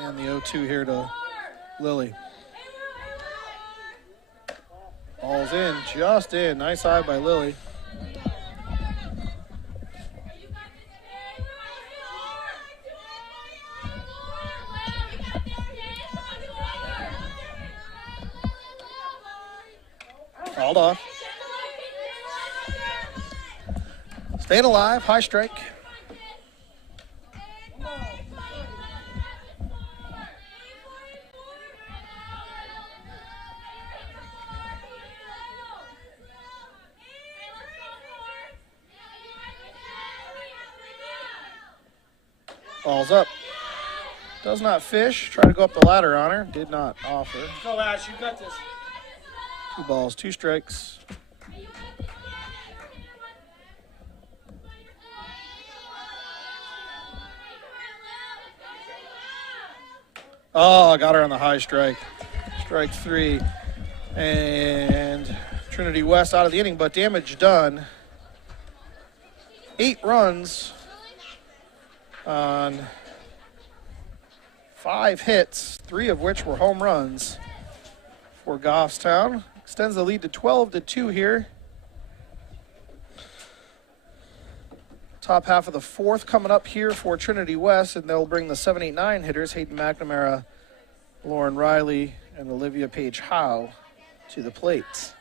And the 0-2 here to Lily. Ball's in, just in. Nice eye by Lily. Called off. Staying alive, high strike. Ball's up. Does not fish. Try to go up the ladder on her. Did not offer. Go, Ash, you got this. 2 balls, 2 strikes. Oh, got her on the high strike. Strike 3. And Trinity West out of the inning, but damage done. 8 runs on 5 hits, 3 of which were home runs for Goffstown. Extends the lead to 12-2 here. Top half of the 4th coming up here for Trinity West, and they'll bring the 7, 8, 9 hitters, Hayden McNamara, Lauren Riley, and Olivia Page Howe to the plate.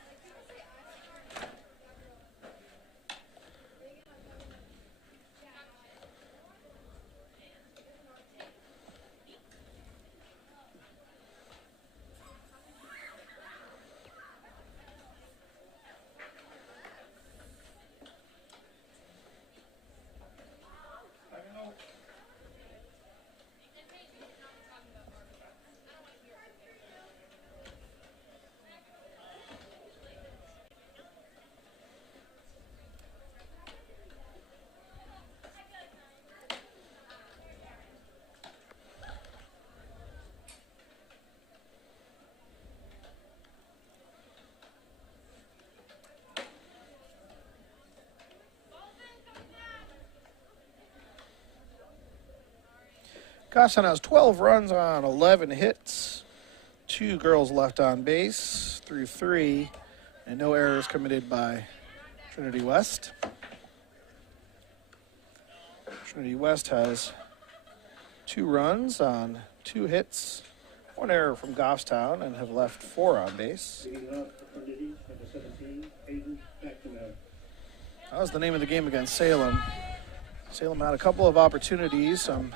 Goffstown has 12 runs on 11 hits, 2 girls left on base through 3, and no errors committed by Trinity West. Trinity West has 2 runs on 2 hits, 1 error from Goffstown, and have left 4 on base. That was the name of the game against Salem. Salem had a couple of opportunities, some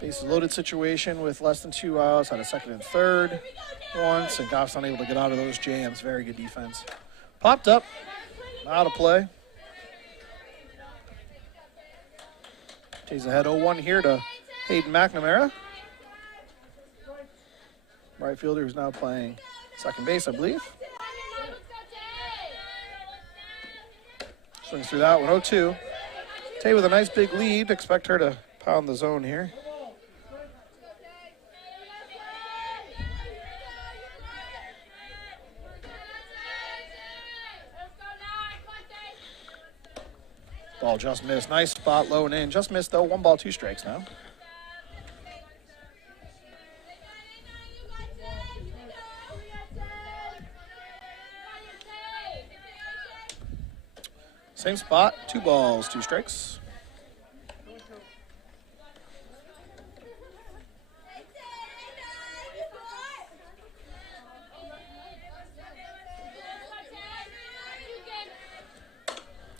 bases loaded situation with less than 2 outs, had a second and third once, and Goffstown able to get out of those jams. Very good defense. Popped up, out of play. Takes ahead 0-1 here to Hayden McNamara. Right fielder who's now playing second base, I believe. Swings through that one, 0-2. Tay with a nice big lead. Expect her to pound the zone here. Ball just missed. Nice spot, low and in. Just missed, though. 1 ball, 2 strikes now. Same spot. 2 balls, 2 strikes.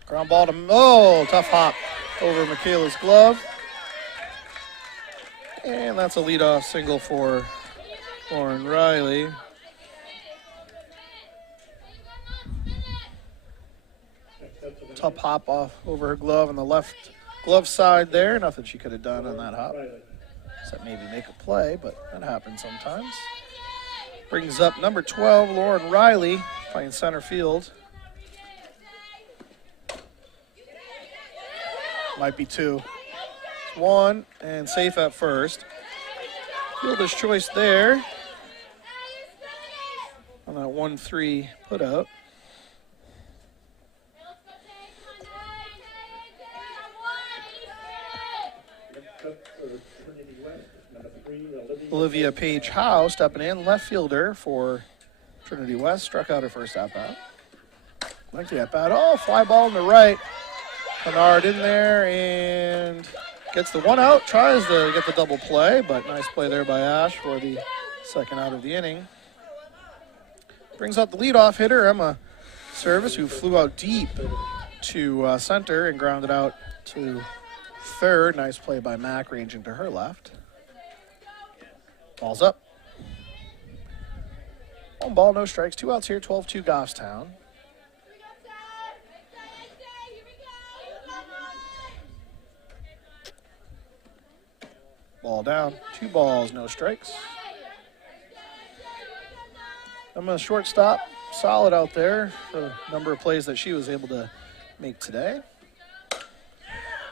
Ground ball to, oh, tough hop over Michaela's glove. And that's a leadoff single for Lauren Riley. Tough hop off over her glove on the left glove side there. Nothing she could have done on that hop. Except maybe make a play, but that happens sometimes. Brings up number 12, Lauren Riley, playing center field. Might be 2. 1 and safe at first. Fielder's choice there on that 1-3 put out. Olivia Page Howe stepping in, left fielder for Trinity West. Struck out her first at-bat. Lengthy at-bat. Oh, fly ball in the right. Bernard in there and gets the 1 out. Tries to get the double play, but nice play there by Ash for the second out of the inning. Brings up the leadoff hitter, Emma Service, who flew out deep to center and grounded out to third. Nice play by Mack, ranging to her left. Ball's up. 1 ball, no strikes. 2 outs here, 12-2 Goffstown. Ball down, 2 balls, no strikes. Emma shortstop, solid out there for the number of plays that she was able to make today.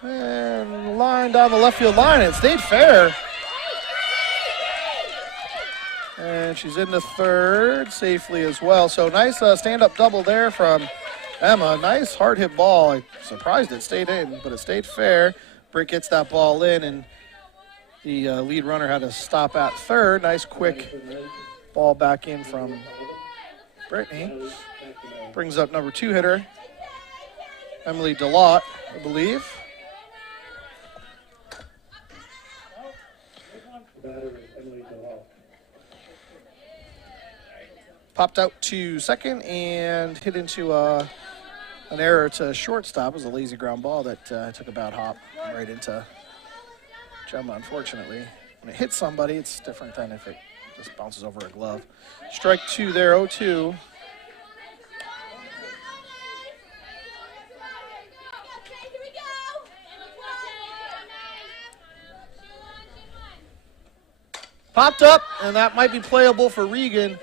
And line down the left field line, it stayed fair. And she's in the third safely as well. So nice stand-up double there from Emma. Nice hard hit ball. I'm surprised it stayed in, but it stayed fair. Britt gets that ball in, and the lead runner had to stop at third. Nice quick ball back in from Brittany. Brings up number 2 hitter, Emily DeLotte, I believe. Popped out to second and hit into an error to shortstop. It was a lazy ground ball that took a bad hop right into Gemma, unfortunately. When it hits somebody, it's different than if it just bounces over a glove. Strike 2 there, 0-2. Popped up, and that might be playable for Regan.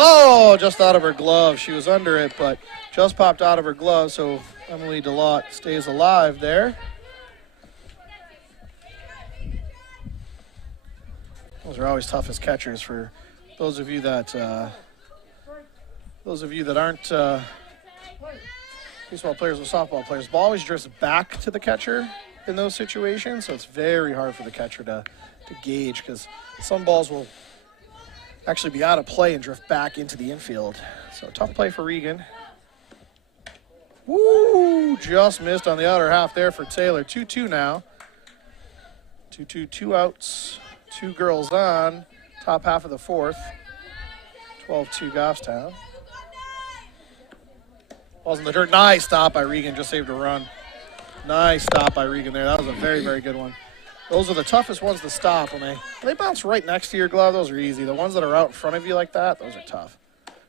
Oh, just out of her glove. She was under it, but just popped out of her glove, so Emily DeLotte stays alive there. Those are always tough as catchers for those of you that aren't baseball players or softball players. Ball always drifts back to the catcher in those situations, so it's very hard for the catcher to gauge, because some balls will actually be out of play and drift back into the infield. So tough play for Regan. Woo! Just missed on the outer half there for Taylor. 2-2 now. 2-2, 2 outs, 2 girls on. Top half of the fourth. 12-2 Goffstown. Ball's in the dirt. Nice stop by Regan. Just saved a run. Nice stop by Regan there. That was a very, very good one. Those are the toughest ones to stop. When they bounce right next to your glove, those are easy. The ones that are out in front of you like that, those are tough.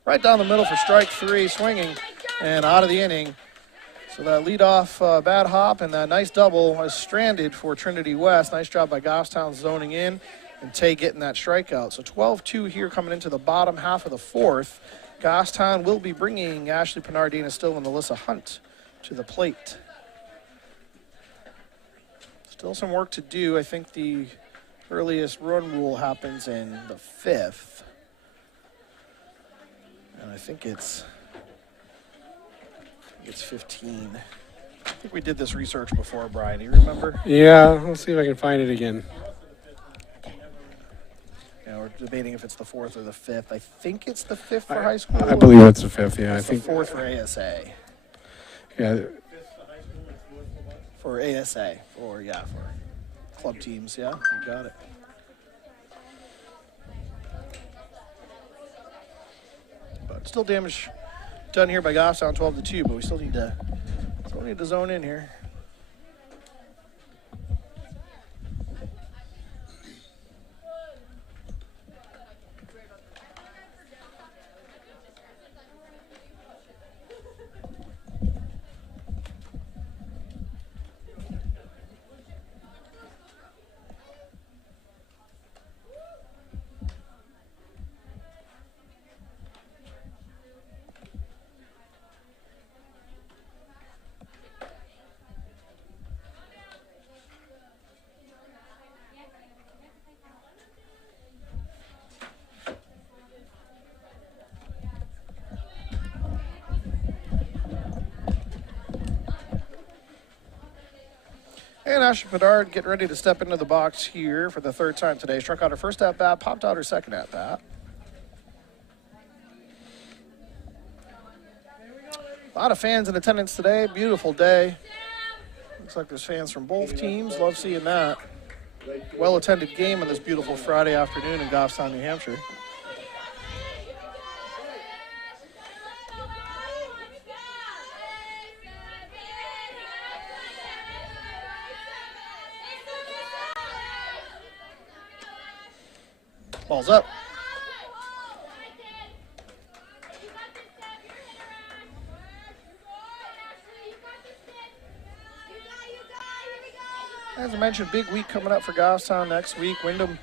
Right down the middle for strike 3, swinging, and out of the inning. So that leadoff bad hop and that nice double was stranded for Trinity West. Nice job by Goffstown zoning in, and Tay getting that strikeout. So 12-2 here coming into the bottom half of the fourth. Goffstown will be bringing Ashley Pinard, Dana Still, and Alyssa Hunt to the plate. Still some work to do. I think the earliest run rule happens in the 5th. And I think it's 15. I think we did this research before, Brian. Do you remember? Yeah, let's see if I can find it again. Yeah, we're debating if it's the 4th or the 5th. I think it's the 5th for high school. I believe it's the 5th, yeah. I It's the think 4th for ASA. Yeah, For ASA. For club teams. Yeah, you got it. But still damage done here by Goffstown, 12-2, but we still need to zone in here. And Ashley Bedard getting ready to step into the box here for the 3rd time today. Struck out her first at-bat, popped out her second at-bat. A lot of fans in attendance today. Beautiful day. Looks like there's fans from both teams. Love seeing that. Well-attended game on this beautiful Friday afternoon in Goffstown, New Hampshire. Ball's up. As I mentioned, big week coming up for Goffstown next week. Wyndham,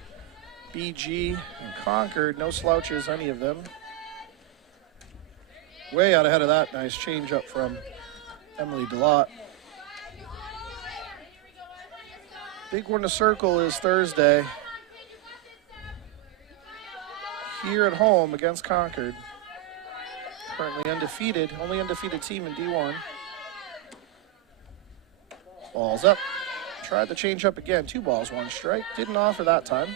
BG, and Concord. No slouches, any of them. Way out ahead of that. Nice change up from Emily DeLotte. Big one to circle is Thursday. here at home against Concord. Currently undefeated, only undefeated team in D1. Ball's up. Tried to change up again. 2 balls, 1 strike. Didn't offer that time.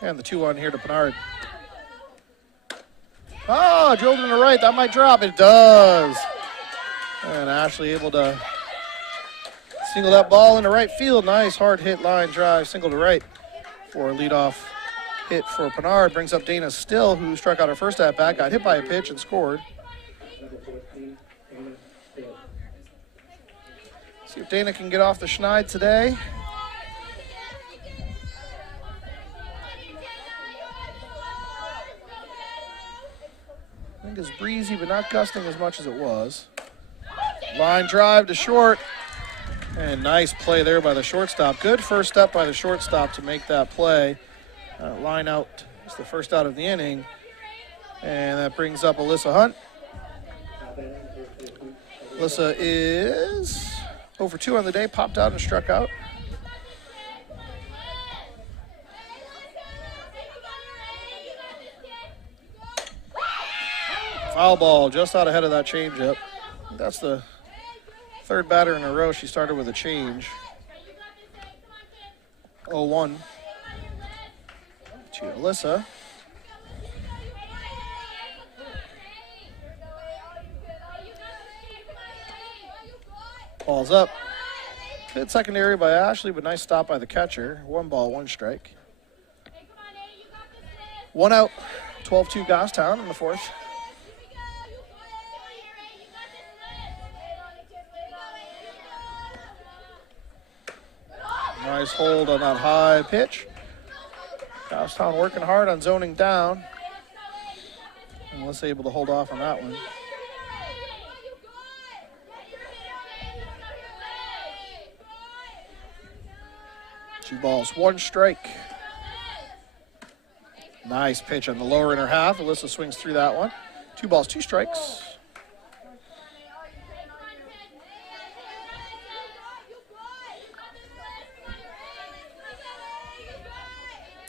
And the 2-1 here to Pinard. Oh, drilled in the right. That might drop. It does. And Ashley able to single that ball into right field. Nice hard hit line drive. Single to right for a leadoff hit for Pinard. Brings up Dana Still, who struck out her first at bat. Got hit by a pitch and scored. See if Dana can get off the schneid today. I think it's breezy, but not gusting as much as it was. Line drive to short. And nice play there by the shortstop. Good first step by the shortstop to make that play. Line out is the first out of the inning. And that brings up Alyssa Hunt. Alyssa is 0 for 2 on the day, popped out and struck out. Foul ball just out ahead of that changeup. That's the third batter in a row. She started with a change. 0-1 to Alyssa. Ball's up. Hit secondary by Ashley, but nice stop by the catcher. 1 ball, 1 strike. 1 out, 12-2 Goffstown in the 4th. Nice hold on that high pitch. Goffstown working hard on zoning down. And was able to hold off on that one. 2 balls, 1 strike. Nice pitch on the lower inner half. Alyssa swings through that one. 2 balls, 2 strikes.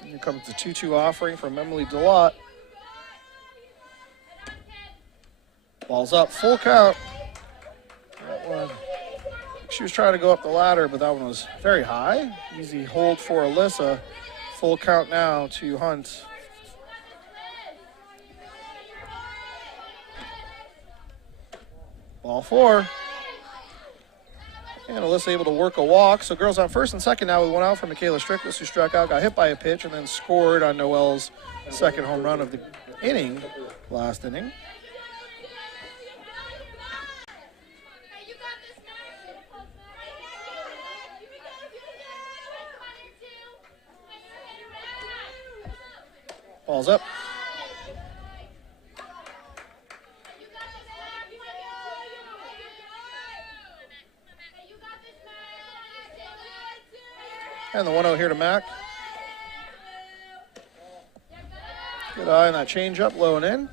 Here comes the 2-2 offering from Emily Delott. Ball's up, full count. That one, she was trying to go up the ladder, but that one was very high. Easy hold for Alyssa. Full count now to Hunt. Ball 4. And Alyssa able to work a walk. So girls on first and second now with 1 out for Michaela Strickless, who struck out, got hit by a pitch, and then scored on Noel's second home run of the inning, last inning. Ball's up. And the 1-0 here to Mac. Good eye on that changeup, low and in.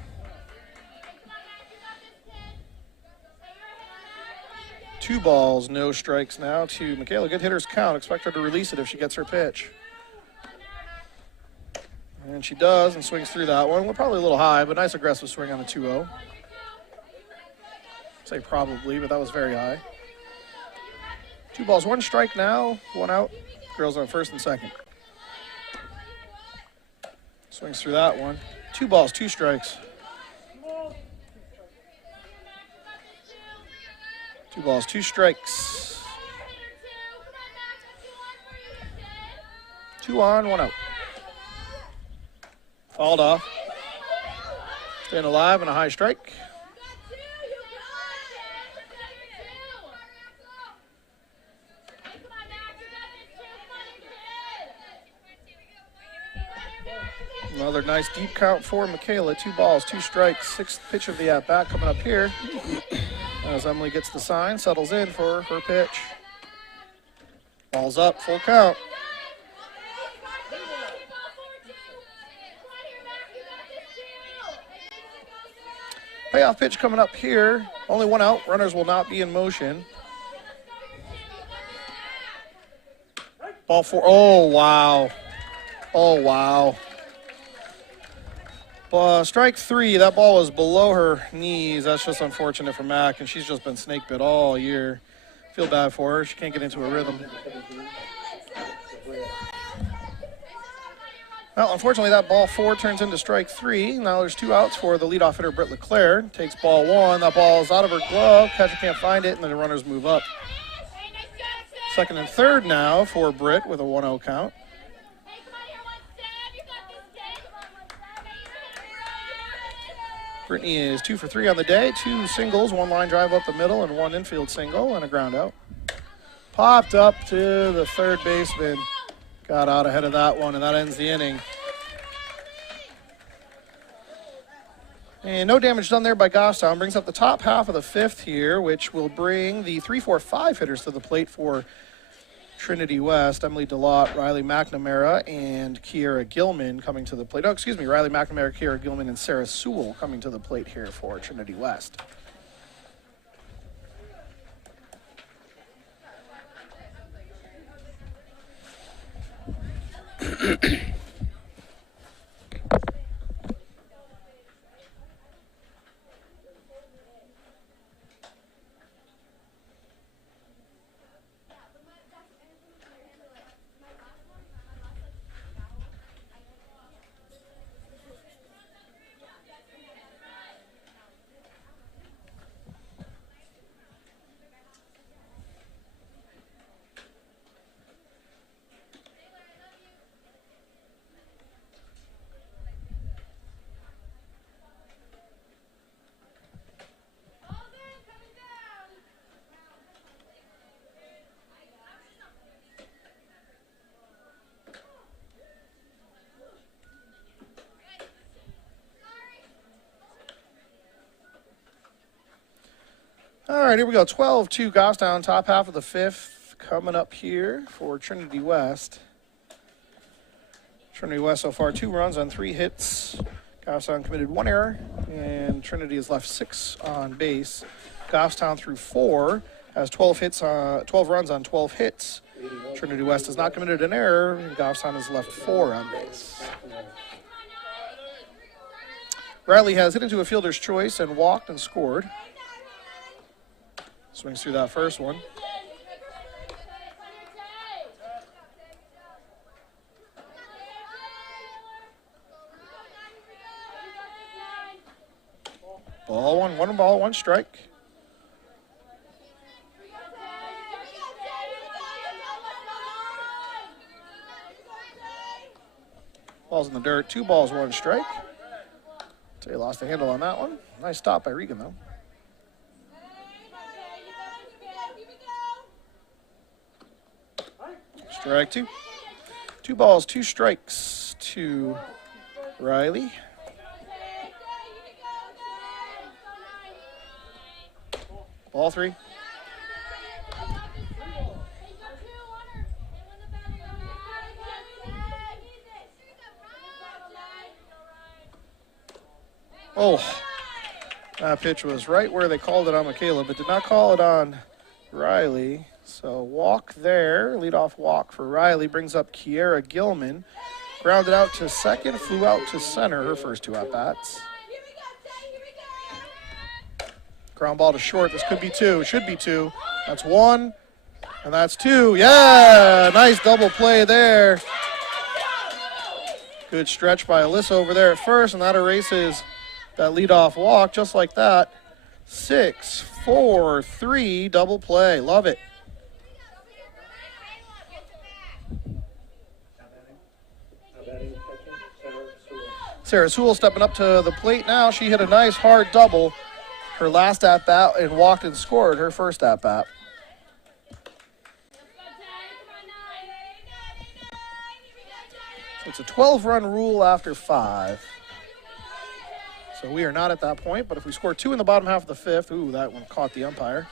2 balls, no strikes now to Michaela. Good hitter's count. Expect her to release it if she gets her pitch. And she does and swings through that one. Well, probably a little high, but nice aggressive swing on the 2-0. Say probably, but that was very high. 2 balls, 1 strike now, 1 out. Girls on first and second. Swings through that one. 2 balls, 2 strikes. 2 balls, 2 strikes. 2 on, 1 out. Fouled off. Staying alive and a high strike. Another nice deep count for Michaela. 2 balls, 2 strikes. 6th pitch of the at-bat coming up here. As Emily gets the sign, settles in for her pitch. Ball's up, full count. Payoff pitch coming up here. Only 1 out. Runners will not be in motion. Ball 4. Oh, wow. Oh, wow. Strike 3. That ball was below her knees. That's just unfortunate for Mac, and she's just been snake bit all year. Feel bad for her. She can't get into a rhythm. Well, unfortunately, that ball 4 turns into strike 3. Now there's 2 outs for the leadoff hitter, Britt LeClaire. Takes ball 1. That ball is out of her glove. Catcher can't find it, and then the runners move up. Second and third now for Britt with a 1-0 count. Brittany is 2 for 3 on the day. 2 singles, 1 line drive up the middle, and 1 infield single, and a ground out. Popped up to the third baseman. Got out ahead of that one, and that ends the inning. And no damage done there by Goffstown. Brings up the top half of the 5th here, which will bring the 3-4-5 hitters to the plate for Trinity West. Emily DeLotte, Riley McNamara, and Kiera Gilman coming to the plate. Oh, excuse me, Riley McNamara, Kiera Gilman, and Sarah Sewell coming to the plate here for Trinity West. All right, here we go. 12-2 Goffstown, top half of the 5th coming up here for Trinity West. Trinity West so far 2 runs on 3 hits. Goffstown committed 1 error, and Trinity has left 6 on base. Goffstown through 4 has 12 runs on 12 hits. Trinity West has not committed an error, and Goffstown has left 4 on base. Riley has hit into a fielder's choice and walked and scored. Swings through that first one. Ball 1, 1 ball, 1 strike. Ball's in the dirt, 2 balls, 1 strike. So he lost the handle on that one. Nice stop by Regan, though. Strike 2. 2 balls, 2 strikes to Riley. Ball 3. Oh, that pitch was right where they called it on Michaela, but did not call it on Riley. So walk there, leadoff walk for Riley, brings up Kiera Gilman. Grounded out to second, flew out to center, her first 2 at-bats. Ground ball to short, this could be 2, it should be 2. That's 1, and that's 2. Yeah, nice double play there. Good stretch by Alyssa over there at first, and that erases that leadoff walk just like that. 6, 4, 3, double play, love it. Sarah Sewell stepping up to the plate now. She hit a nice hard double. Her last at-bat and walked and scored her first at-bat. So it's a 12-run rule after 5. So we are not at that point, but if we score 2 in the bottom half of the 5th, ooh, that one caught the umpire.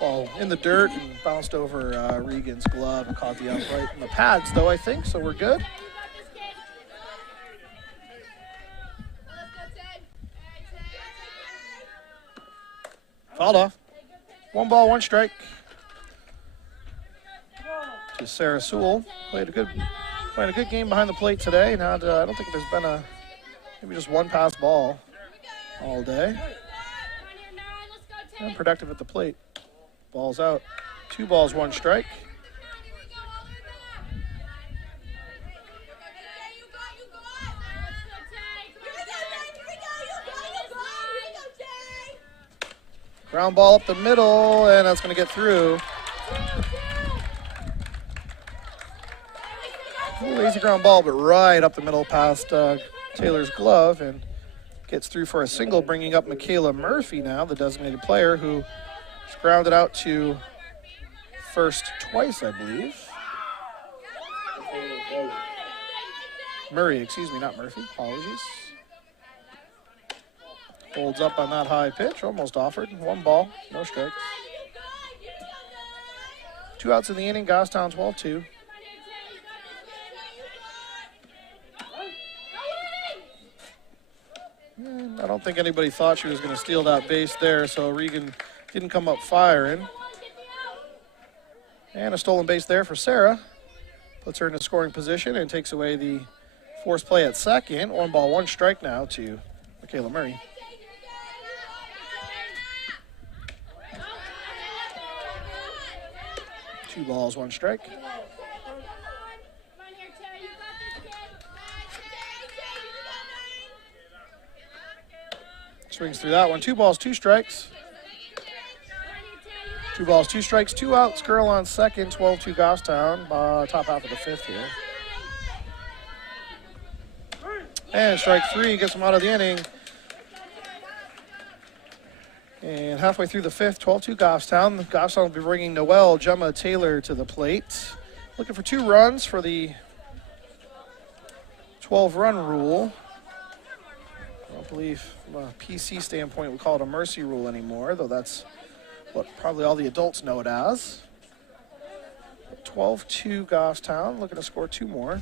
Ball in the dirt and bounced over Regan's glove and caught the umpire in the pads, though, I think, so we're good. Fouled off. 1 ball, 1 strike. to Sarah Sewell. Playing a good game behind the plate today. Not, I don't think there's been maybe just one pass ball all day. And productive at the plate. Ball's out. 2 balls, 1 strike. Ground ball up the middle, and that's going to get through. A little lazy ground ball, but right up the middle past Taylor's glove, and gets through for a single, bringing up Michaela Murphy now, the designated player, who has grounded out to first twice, I believe. Murray, excuse me, not Murphy. Apologies. Holds up on that high pitch, almost offered. 1 ball, no strikes. 2 outs in the inning, Goffstown 12-2. I don't think anybody thought she was going to steal that base there, so Regan didn't come up firing. And a stolen base there for Sarah. Puts her in a scoring position and takes away the forced play at second. 1 ball, 1 strike now to Michaela Murray. Two balls, 1 strike. Swings through that one. 2 balls, 2 strikes. 2 balls, 2 strikes, 2 outs. Girl on second, 12-2 Goffstown. Top half of the 5th here. And strike 3 gets them out of the inning. And halfway through the 5th, 12-2 Goffstown. Goffstown will be bringing Noelle Gemma Taylor to the plate. Looking for 2 runs for the 12-run rule. I don't believe from a PC standpoint we call it a mercy rule anymore, though that's what probably all the adults know it as. 12-2 Goffstown, looking to score 2 more.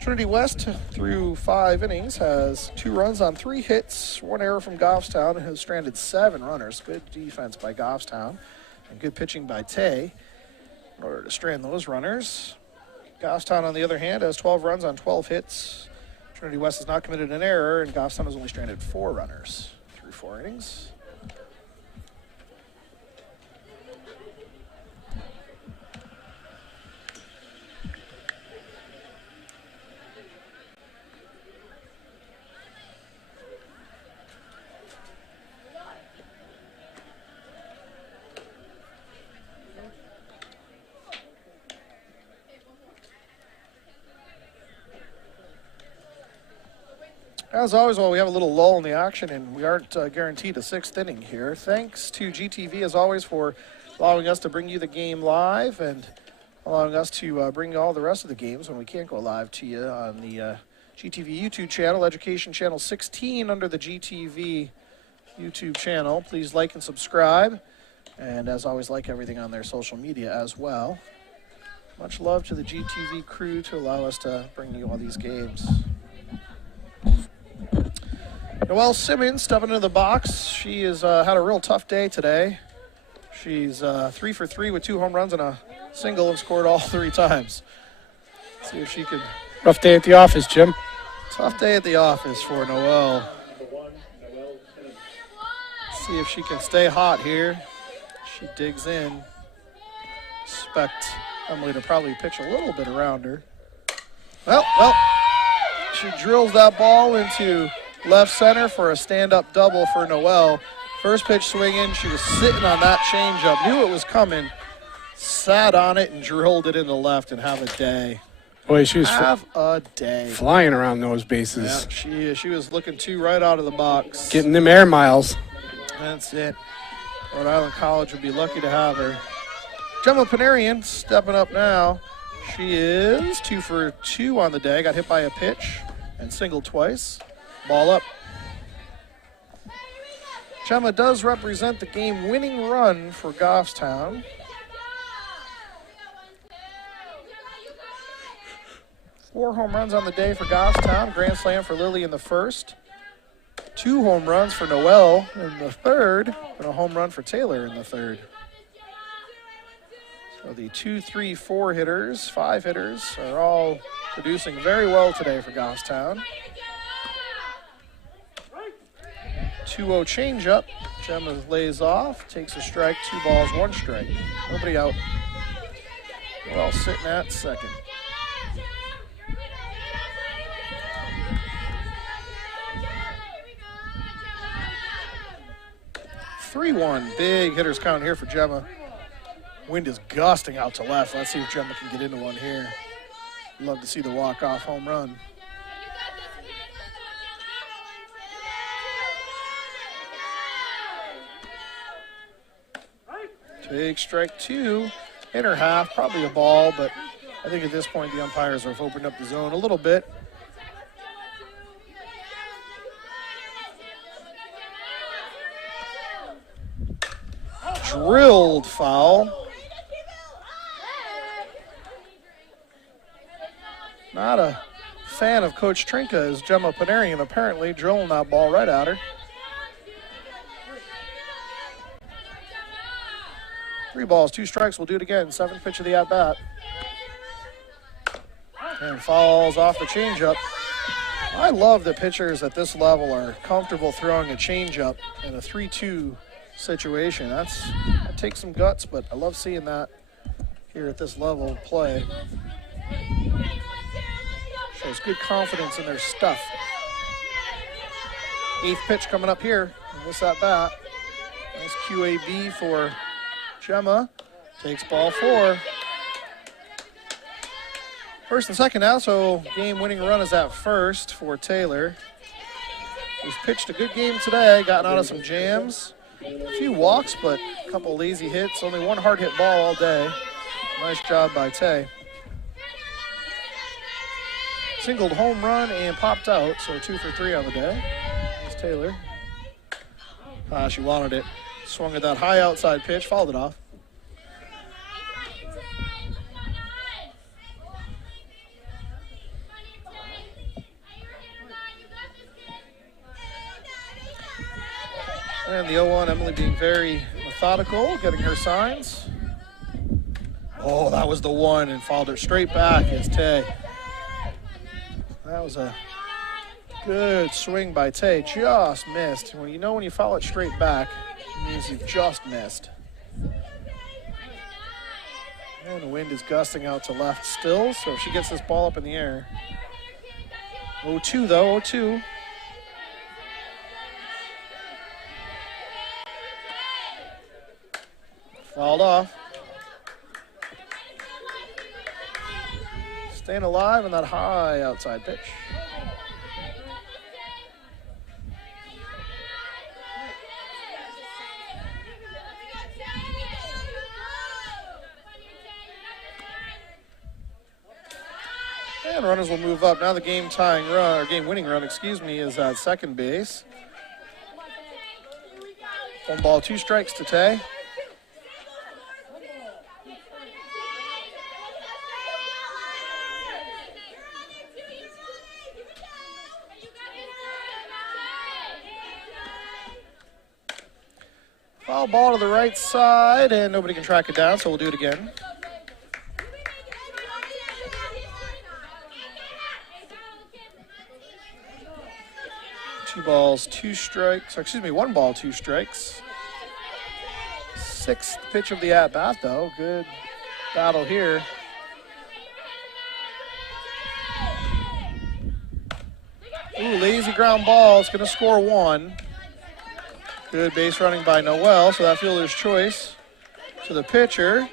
Trinity West, through 5 innings, has 2 runs on 3 hits, 1 error from Goffstown, and has stranded 7 runners. Good defense by Goffstown and good pitching by Tay in order to strand those runners. Goffstown, on the other hand, has 12 runs on 12 hits. Trinity West has not committed an error, and Goffstown has only stranded 4 runners through 4 innings. As always, while we have a little lull in the action and we aren't guaranteed a 6th inning here, thanks to GTV, as always, for allowing us to bring you the game live and allowing us to bring all the rest of the games when we can't go live to you on the GTV YouTube channel, Education Channel 16 under the GTV YouTube channel. Please like and subscribe, and as always, like everything on their social media as well. Much love to the GTV crew to allow us to bring you all these games. Noelle Simmons stepping into the box. She has had a real tough day today. She's 3 for 3 with 2 home runs and a single and scored all 3 times. Let's see if she can. Rough day at the office, Jim. Tough day at the office for Noelle. See if she can stay hot here. She digs in. Expect Emily to probably pitch a little bit around her. Well, she drills that ball into left center for a stand-up double for Noelle. First pitch swinging, she was sitting on that changeup, knew it was coming, sat on it and drilled it into left, and have a day. Boy, she was Have a day. flying around those bases. Yeah, she was looking 2 right out of the box. Getting them air miles. That's it. Rhode Island College would be lucky to have her. Gemma Panarian stepping up now. She is 2 for 2 on the day. Got hit by a pitch and singled twice. Ball up. Gemma does represent the game-winning run for Goffstown. 4 home runs on the day for Goffstown. Grand slam for Lily in the first. 2 home runs for Noel in the third, and a home run for Taylor in the third. So the 2, 3, 4 hitters, 5 hitters are all producing very well today for Goffstown. 2-0 changeup. Gemma lays off, takes a strike, 2 balls, 1 strike. Nobody out. Noel sitting at second. 3-1, big hitters count here for Gemma. Wind is gusting out to left. Let's see if Gemma can get into one here. Love to see the walk-off home run. Take strike 2, inner half, probably a ball, but I think at this point the umpires have opened up the zone a little bit. Drilled foul. Not a fan of Coach Trinka as Gemma Panarian apparently drilling that ball right at her. 3 balls, 2 strikes. We'll do it again. 7th pitch of the at-bat. And falls off the changeup. I love that pitchers at this level are comfortable throwing a changeup in a 3-2 situation. That takes some guts, but I love seeing that here at this level of play. Shows good confidence in their stuff. 8th pitch coming up here in this at-bat. Nice QAB for Gemma. Takes ball 4. First and second now, so game-winning run is at first for Taylor. Who's pitched a good game today, gotten out of some jams. A few walks, but a couple lazy hits. Only 1 hard hit ball all day. Nice job by Tay. Singled home run and popped out, so 2 for 3 on the day. That's Taylor. She wanted it. Swung at that high outside pitch, fouled it off. And the 0-1, Emily being very methodical, getting her signs. Oh, that was the one, and fouled her straight back as Tay. That was a good swing by Tay. Just missed. When you foul it straight back, it means you just missed. And the wind is gusting out to left still, so if she gets this ball up in the air. 0-2 though, 0-2. Fouled off. Staying alive in that high outside pitch. And runners will move up. Now the game-tying run, or game-winning run, is at second base. 1 ball, 2 strikes to Tay. Foul ball to the right side, and nobody can track it down, so we'll do it again. One ball, 2 strikes. 6th pitch of the at-bat, though. Good battle here. Ooh, lazy ground ball. It's going to score 1. Good base running by Noel, so that fielder's choice to the pitcher.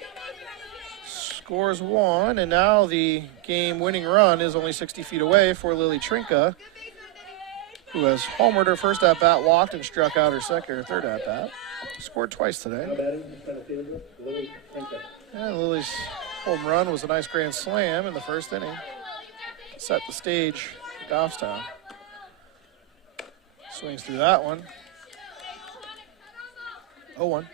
Scores 1, and now the game-winning run is only 60 feet away for Lily Trinka, who has homered her first at-bat, walked, and struck out her second or third at-bat. Scored twice today. And Lily's home run was a nice grand slam in the first inning. Set the stage for Goffstown. Swings through that one. 0-1.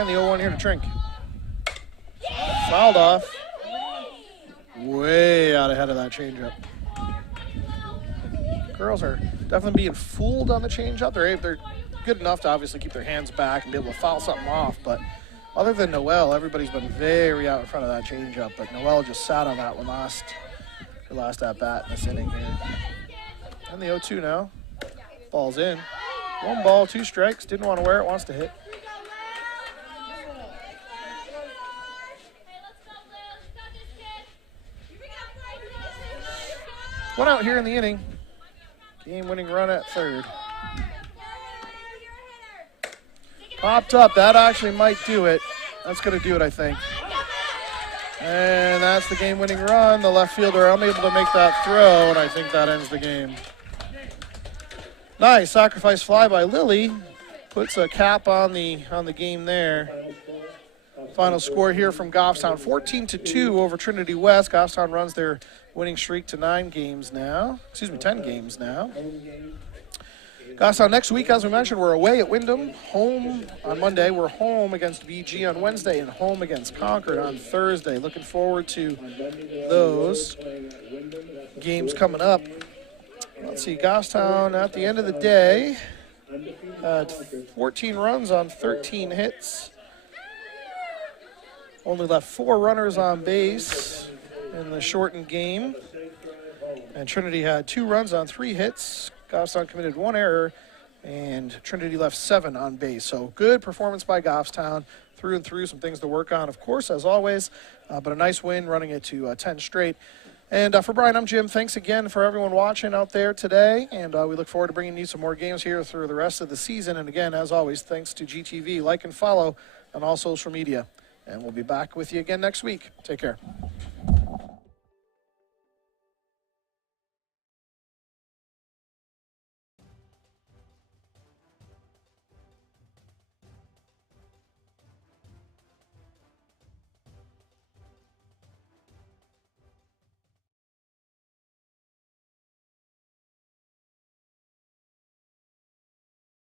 And the 0-1 here to Trink. Fouled off. Way out ahead of that changeup. Girls are definitely being fooled on the changeup. They're good enough to obviously keep their hands back and be able to foul something off, but other than Noelle, everybody's been very out in front of that changeup. But Noelle just sat on that one her last at bat in this inning here. And the 0-2 now. Ball's in. 1 ball, 2 strikes. Didn't want to wear it, wants to hit. One out here in the inning. Game-winning run at third. Popped up. That actually might do it. That's going to do it, I think. And that's the game-winning run. The left fielder unable to make that throw, and I think that ends the game. Nice sacrifice fly by Lily. Puts a cap on the game there. Final score here from Goffstown, 14-2 over Trinity West. Goffstown runs their winning streak to 10 games now. Goffstown next week, as we mentioned, we're away at Wyndham. Home on Monday. We're home against BG on Wednesday and home against Concord on Thursday. Looking forward to those games coming up. Let's see, Goffstown at the end of the day had 14 runs on 13 hits. Only left 4 runners on base in the shortened game. And Trinity had 2 runs on 3 hits. Goffstown committed 1 error, and Trinity left 7 on base. So good performance by Goffstown, through and through, some things to work on, of course, as always. But a nice win, running it to 10 straight. And for Brian, I'm Jim. Thanks again for everyone watching out there today. And we look forward to bringing you some more games here through the rest of the season. And again, as always, thanks to GTV. Like and follow on all social media. And we'll be back with you again next week. Take care.